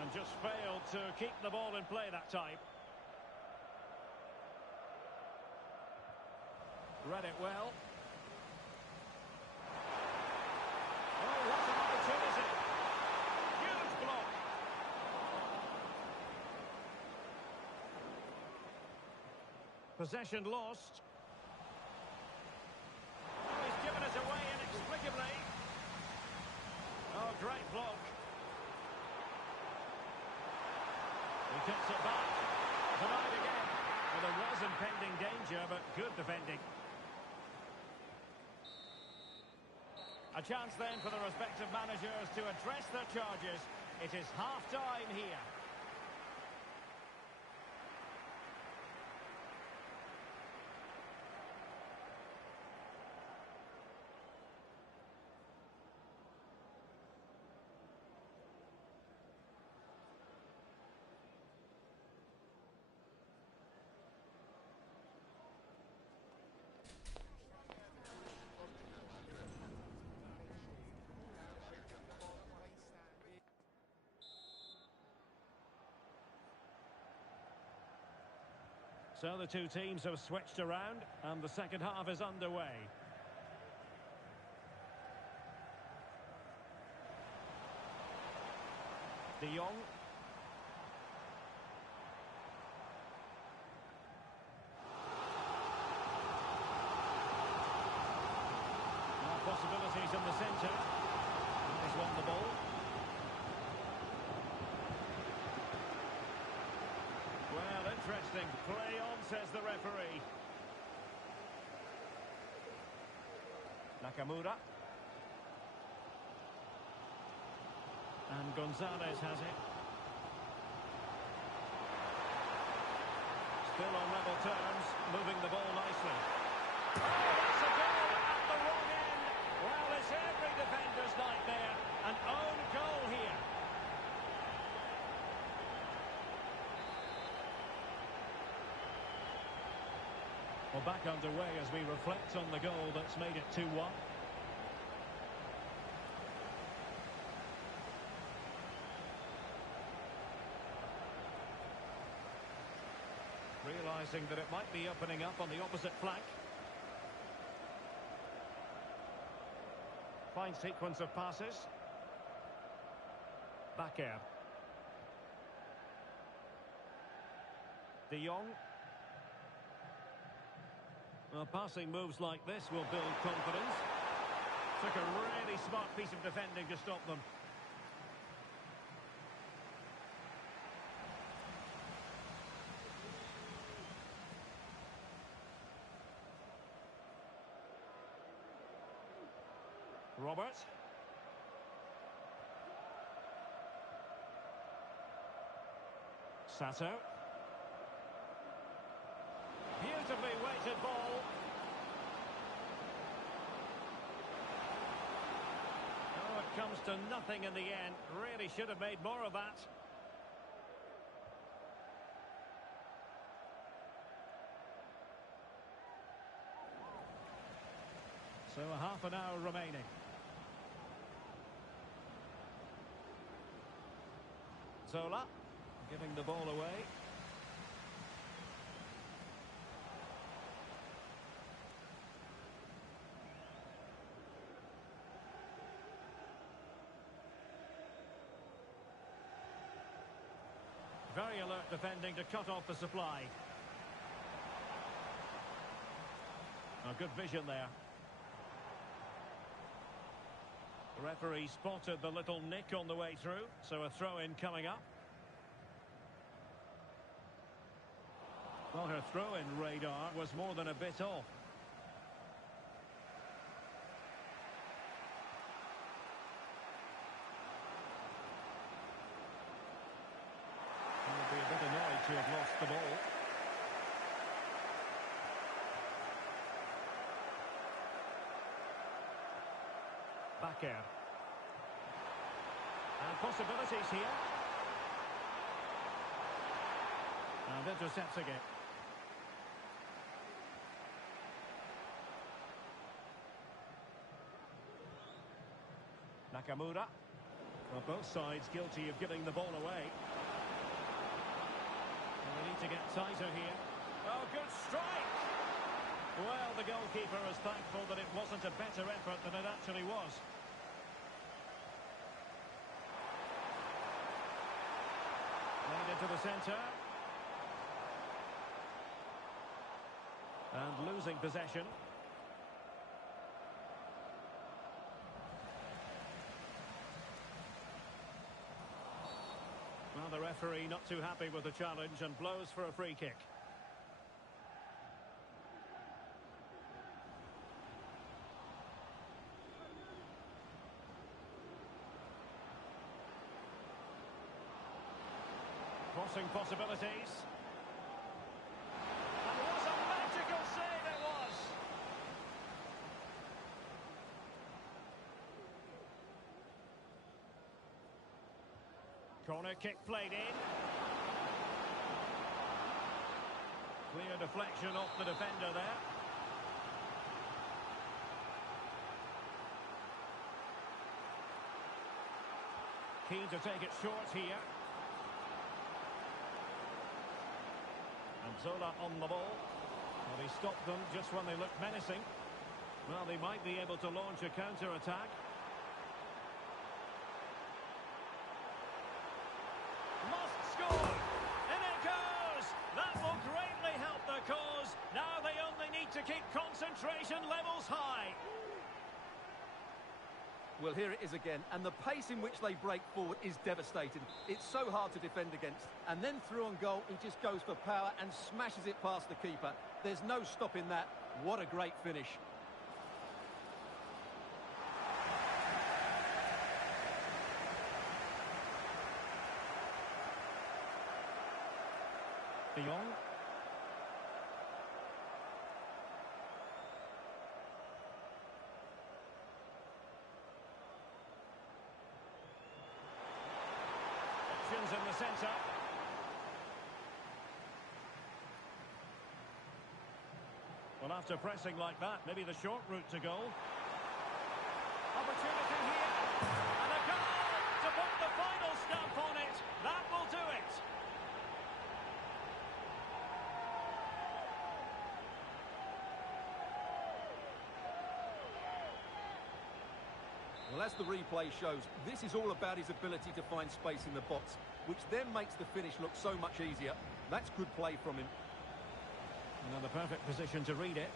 And just failed to keep the ball in play that time. Read it well. Oh, what an opportunity. Huge block. Possession lost. Oh, he's given it away inexplicably. Oh, great block. He cuts it back. Denied again. Well, there was impending danger, but good defending. A chance then for the respective managers to address their charges. It is half-time here. So the two teams have switched around and the second half is underway. De Jong. Now possibilities in the centre. He's won the ball. Well, interesting. Play on, says the referee. Nakamura. And Gonzalez has it. Still on level terms, moving the ball nicely. Oh, that's a goal at the wrong end. Well, it's every defender's nightmare. An own goal here. Well, back underway as we reflect on the goal that's made it 2-1. Realising that it might be opening up on the opposite flank. Fine sequence of passes. Bakker. De Jong. Well, passing moves like this will build confidence. Took a really smart piece of defending to stop them. Robert. Sato. Beautifully weighted ball. Oh, it comes to nothing in the end. Really should have made more of that. So a half an hour remaining. Zola giving the ball away. Very alert defending to cut off the supply. A good vision there. The referee spotted the little nick on the way through, so a throw-in coming up. Well, her throw-in radar was more than a bit off. Be a bit annoyed to have lost the ball. Bakker. And possibilities here. And intercepts again. Nakamura. Well, both sides guilty of giving the ball away. We need to get tighter here. Oh, good strike! Well, the goalkeeper is thankful that it wasn't a better effort than it actually was. Played into the centre. And losing possession. Well, the referee not too happy with the challenge and blows for a free kick. Crossing possibilities. And what a magical save it was! Corner kick played in. Clear deflection off the defender there. Keen to take it short here. And Zola on the ball. Well, he stopped them just when they looked menacing. Well, they might be able to launch a counter-attack. Must score! In it goes! That will greatly help their cause. Now they only need to keep concentration levels high. Well, here it is again, and the pace in which they break forward is devastating. It's so hard to defend against. And then through on goal, he just goes for power and smashes it past the keeper. There's no stopping that. What a great finish. De Jong. Options in the centre. Well, after pressing like that, maybe the short route to goal. Opportunity here. And a goal to put the final stamp on it. That will do it. Well, as the replay shows, this is all about his ability to find space in the box, which then makes the finish look so much easier. That's good play from him. Another perfect position to read it.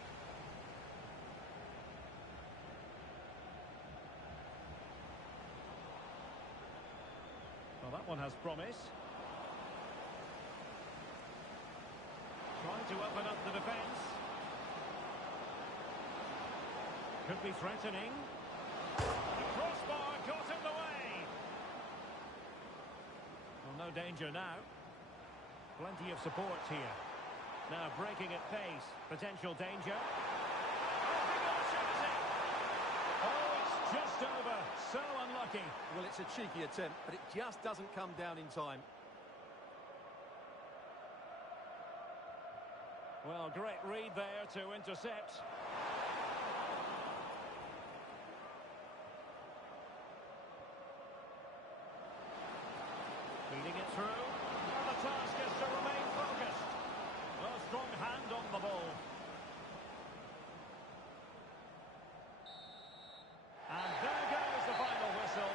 Well, that one has promise. Trying to open up the defence. Could be threatening. The crossbar got in the way. Well, no danger now. Plenty of support here. Now breaking at pace. Potential danger. Oh, it's just over. So unlucky. Well, it's a cheeky attempt, but it just doesn't come down in time. Well, great read there to intercept. Feeding it through. Now the task is to remain focused. A strong hand on the ball. And there goes the final whistle.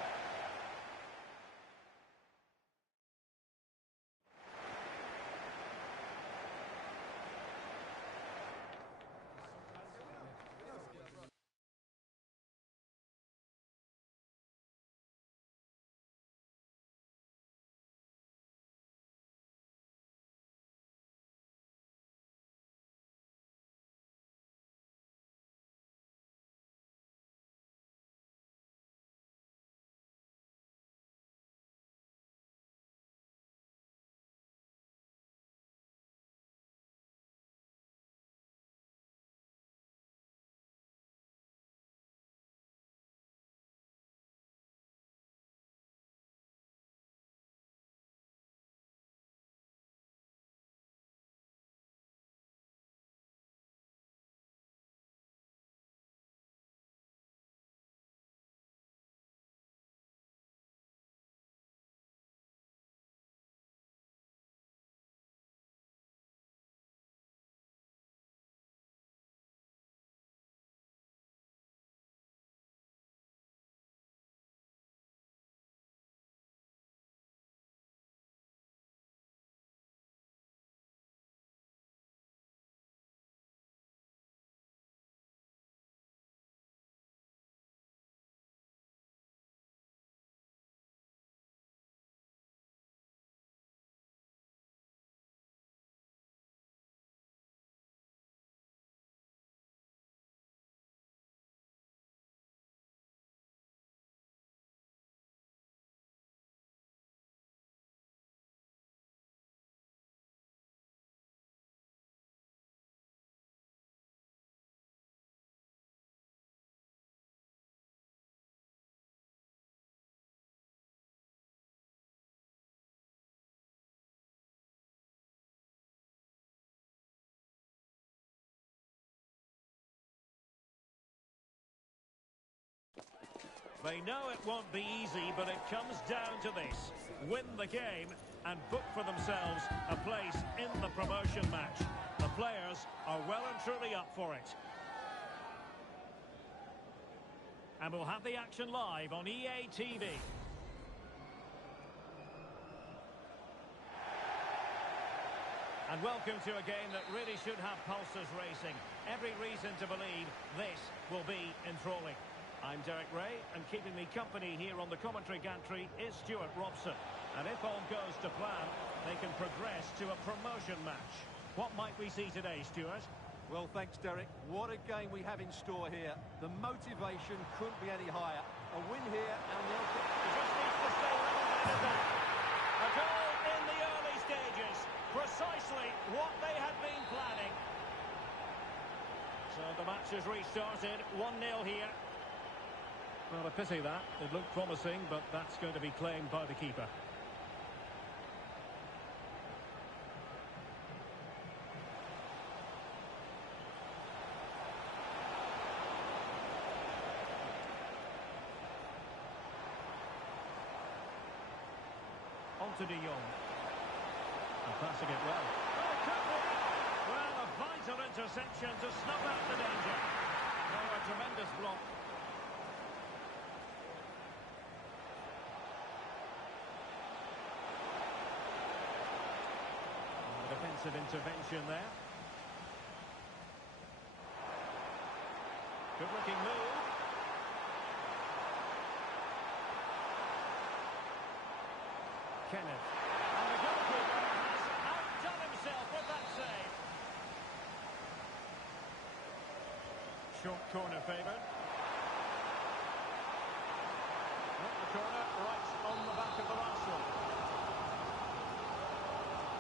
They know it won't be easy, but it comes down to this. Win the game and book for themselves a place in the promotion match. The players are well and truly up for it. And we'll have the action live on EA TV. And welcome to a game that really should have pulses racing. Every reason to believe this will be enthralling. I'm Derek Ray, and keeping me company here on the commentary gantry is Stuart Robson. And if all goes to plan, they can progress to a promotion match. What might we see today, Stuart? Well, thanks, Derek. What a game we have in store here. The motivation couldn't be any higher. A win here, and they'll get... He just needs to stay level-headed there. A goal in the early stages. Precisely what they had been planning. So the match has restarted. 1-0 here. Well, a pity that. It looked promising, but that's going to be claimed by the keeper. On to De Jong. And passing it well. Oh, could be! Well, a vital interception to snuff out the danger. Oh, a tremendous block. Defensive intervention there. Good looking move. Kenneth. And the goalkeeper has outdone himself with that save. Short corner favoured. Not the corner, right on the back of the last one.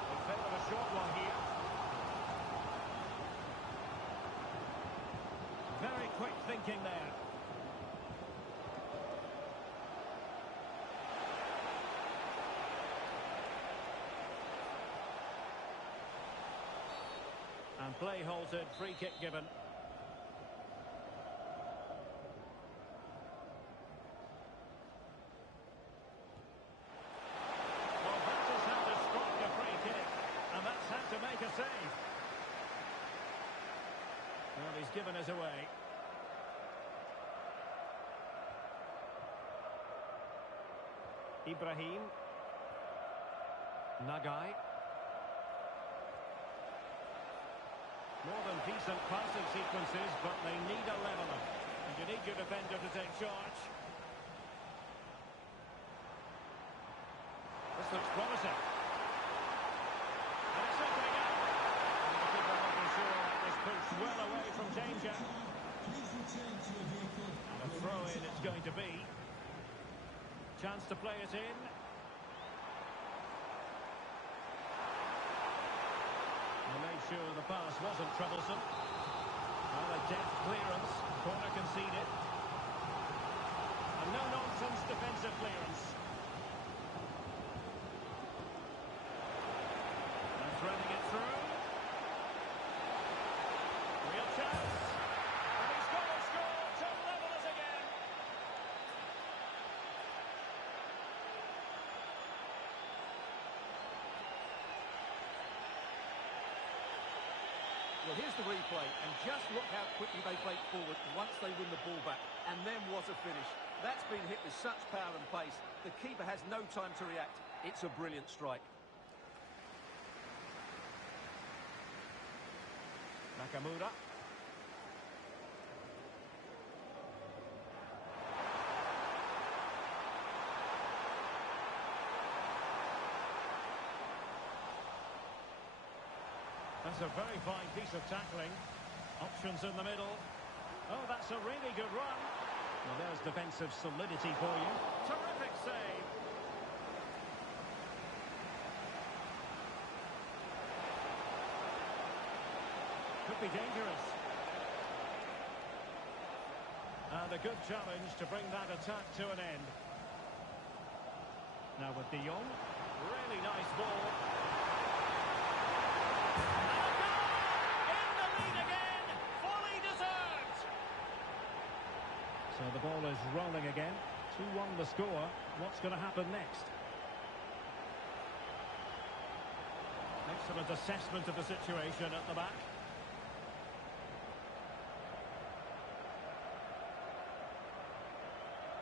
They favour a short one here. Very quick thinking there. And play halted, free kick given. Well, that is how to strike a free kick, and that's how to make a save. Well, he's given us away. Ibrahim. Nagai. More than decent passing sequences, but they need a leveller. And you need your defender to take charge. This looks promising. And it's opening up. And the keeper making sure that was pushed well away from danger. And a throw-in it's going to be. Chance to play it in. They made sure the pass wasn't troublesome. Well, a deft clearance. Corner conceded. And no-nonsense defensive clearance. And threading it through. Real chance. And he's got to score to level us again. Well, here's the replay, and just look how quickly they break forward once they win the ball back. And then what a finish. That's been hit with such power and pace. The keeper has no time to react. It's a brilliant strike. Nakamura. That's a very fine piece of tackling. Options in the middle. Oh, that's a really good run. Well, there's defensive solidity for you. Terrific save. Could be dangerous. And a good challenge to bring that attack to an end. Now with De Jong. Really nice ball. So the ball is rolling again. again. 2-1 the score. What's going to happen next? Excellent assessment of the situation at the back.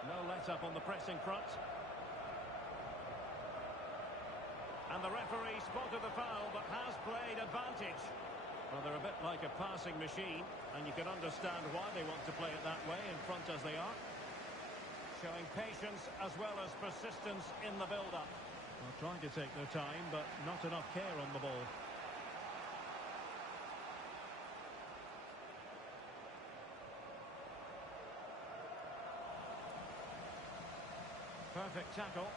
No let-up on the pressing front. And the referee spotted the foul, but has played advantage. Well, they're a bit like a passing machine, and you can understand why they want to play it that way, in front as they are. Showing patience as well as persistence in the build-up. Well, trying to take their time, but not enough care on the ball. Perfect tackle.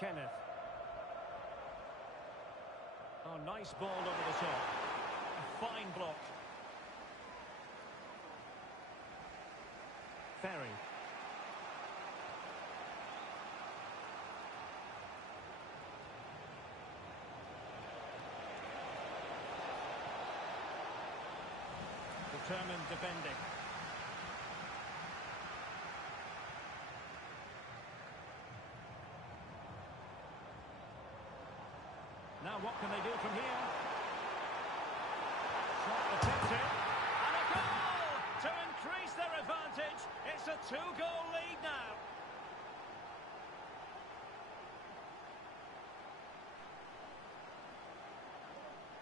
Kenneth. Oh, nice ball over the top. A fine block. Ferry. Determined defending. Now what can they do from here? Shot attempted. And a goal to increase their advantage. It's a 2-goal lead now.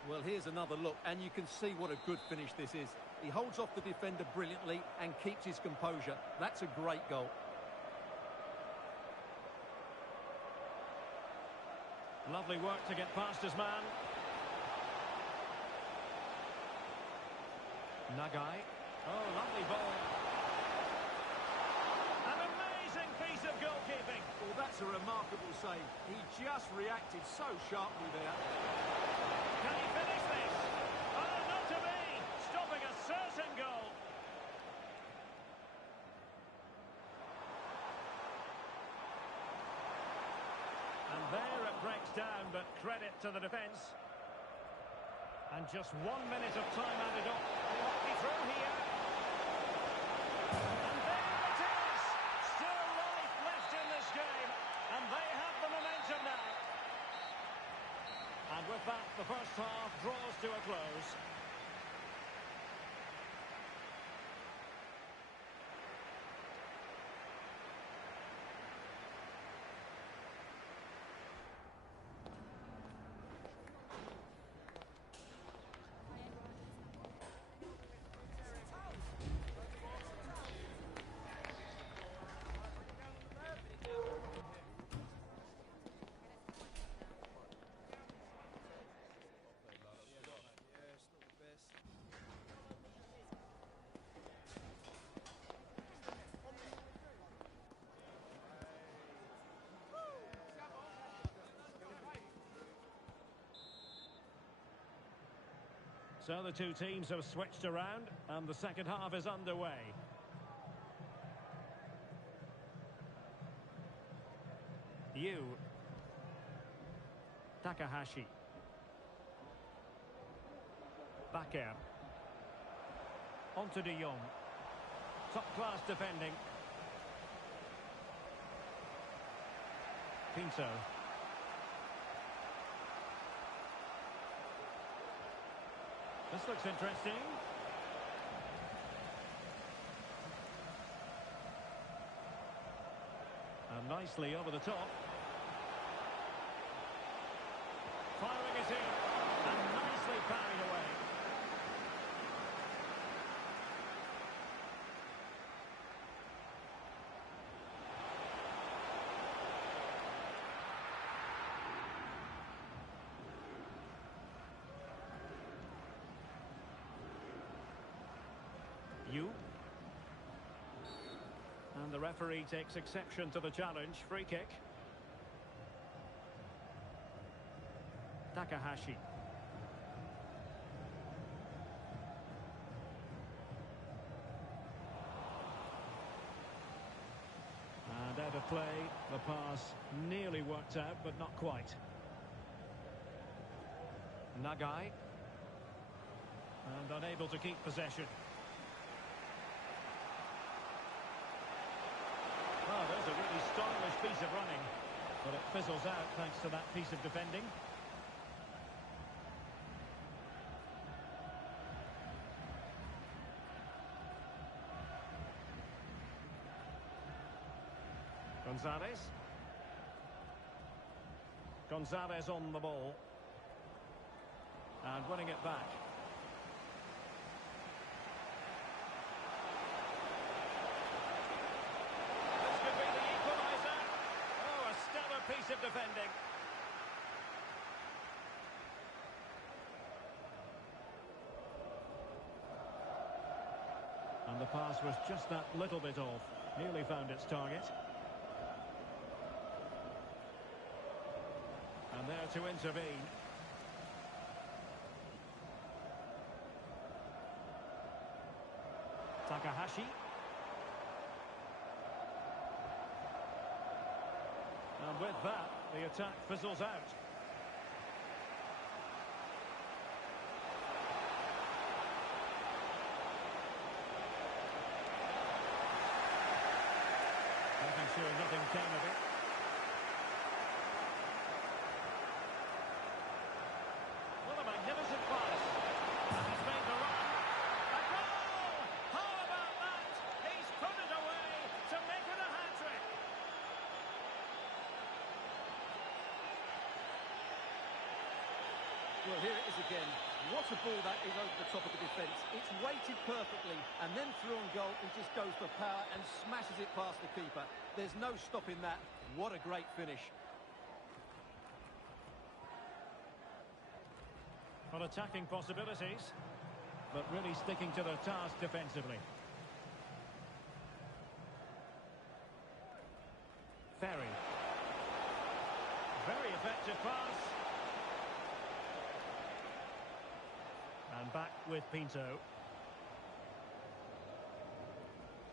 Well, here's another look, and you can see what a good finish this is. He holds off the defender brilliantly and keeps his composure. That's a great goal. Lovely work to get past his man. Nagai. Oh, lovely ball. An amazing piece of goalkeeping. Well, that's a remarkable save. He just reacted so sharply there. Can he finish this? Oh, not to be. Stopping a certain goal. And there it breaks down, but credit to the defence. And just 1 minute of time added up. They might be through here. And there it is! Still life left in this game. And they have the momentum now. And with that, the first half draws to a close. So the two teams have switched around, and the second half is underway. Yu. Takahashi. Bakker. Onto De Jong. Top-class defending. Pinto. This looks interesting. And nicely over the top. Firing it in. And nicely parried away. Yu. And the referee takes exception to the challenge. Free kick. Takahashi. And out of play, the pass nearly worked out, but not quite. Nagai. And unable to keep possession. Oh, there's a really stylish piece of running. But it fizzles out thanks to that piece of defending. Gonzalez. Gonzalez on the ball. And winning it back. This could be the equaliser. Oh, a stellar piece of defending. And the pass was just that little bit off. Nearly found its target. And there to intervene. Takahashi. And with that, the attack fizzles out. Making sure nothing came of it. What a magnificent pass. And he's made the run. A goal! How about that? He's put it away to make it a hat-trick. Well, here it is again. What a ball that is over the top of the defence. It's weighted perfectly, and then through on goal, he just goes for power and smashes it past the keeper. There's no stopping that. What a great finish. On attacking possibilities, but really sticking to their task defensively. Ferry. Very effective pass. And back with Pinto.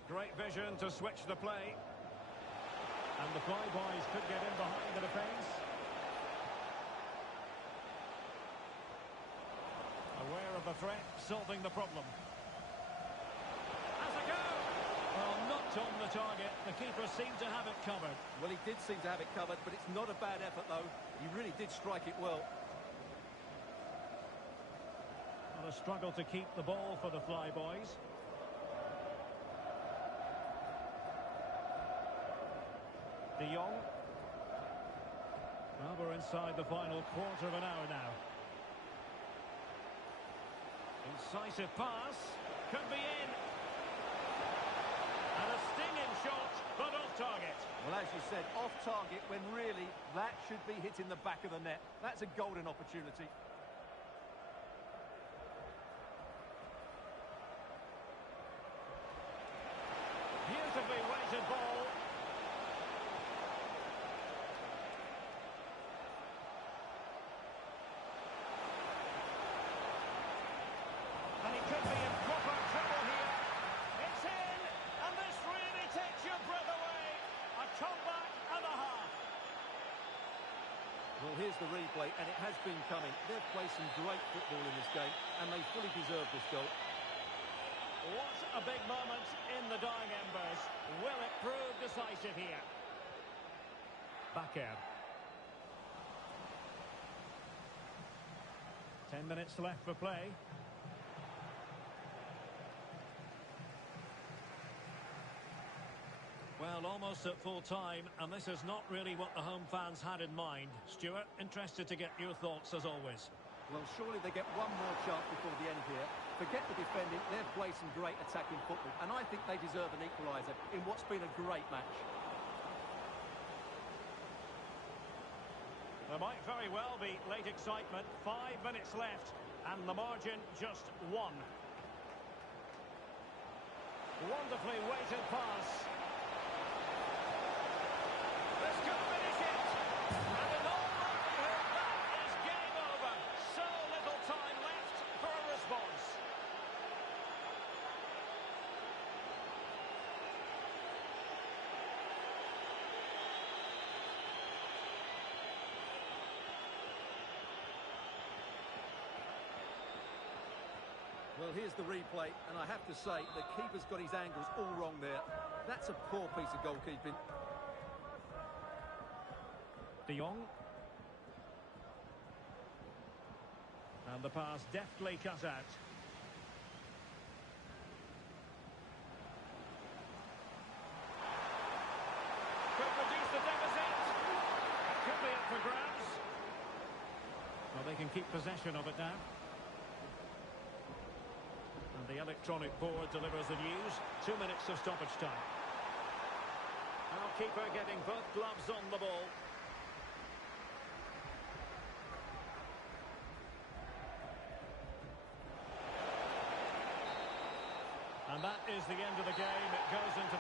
Great vision to switch the play. And the Flyboys could get in behind the defence. Aware of the threat, solving the problem. Has a go! Well, not on the target. The keeper seemed to have it covered. Well, he did seem to have it covered, but it's not a bad effort, though. He really did strike it well. And a struggle to keep the ball for the Flyboys. De Jong. Well, we're inside the final quarter of an hour now. Incisive pass. Could be in. And a stinging shot, but off target. Well, as you said, off target when really that should be hitting the back of the net. That's a golden opportunity. Beautifully weighted ball. And he could be in proper trouble here. It's in, and this really takes your breath away. A comeback and a half. Well, here's the replay, and it has been coming. They've played some great football in this game, and they fully deserve this goal. What a big moment in the dying embers. Will it prove decisive here? Bakker. 10 minutes left for play. Well, almost at full time, and this is not really what the home fans had in mind. Stuart, interested to get your thoughts as always. Well, surely they get one more chance before the end here. Forget the defending, they've played some great attacking football, and I think they deserve an equaliser in what's been a great match. There might very well be late excitement. 5 minutes left, and the margin just 1. Wonderfully weighted pass. This could finish it. And in all likelihood, that is game over. So little time left for a response. Well, here's the replay, and I have to say, the keeper's got his angles all wrong there. That's a poor piece of goalkeeping. De Jong. And the pass deftly cut out. Could reduce the deficit. Could be up for grabs. Well, they can keep possession of it now. And the electronic board delivers the news. 2 minutes of stoppage time. Our keeper getting both gloves on the ball. And that is the end of the game. It goes into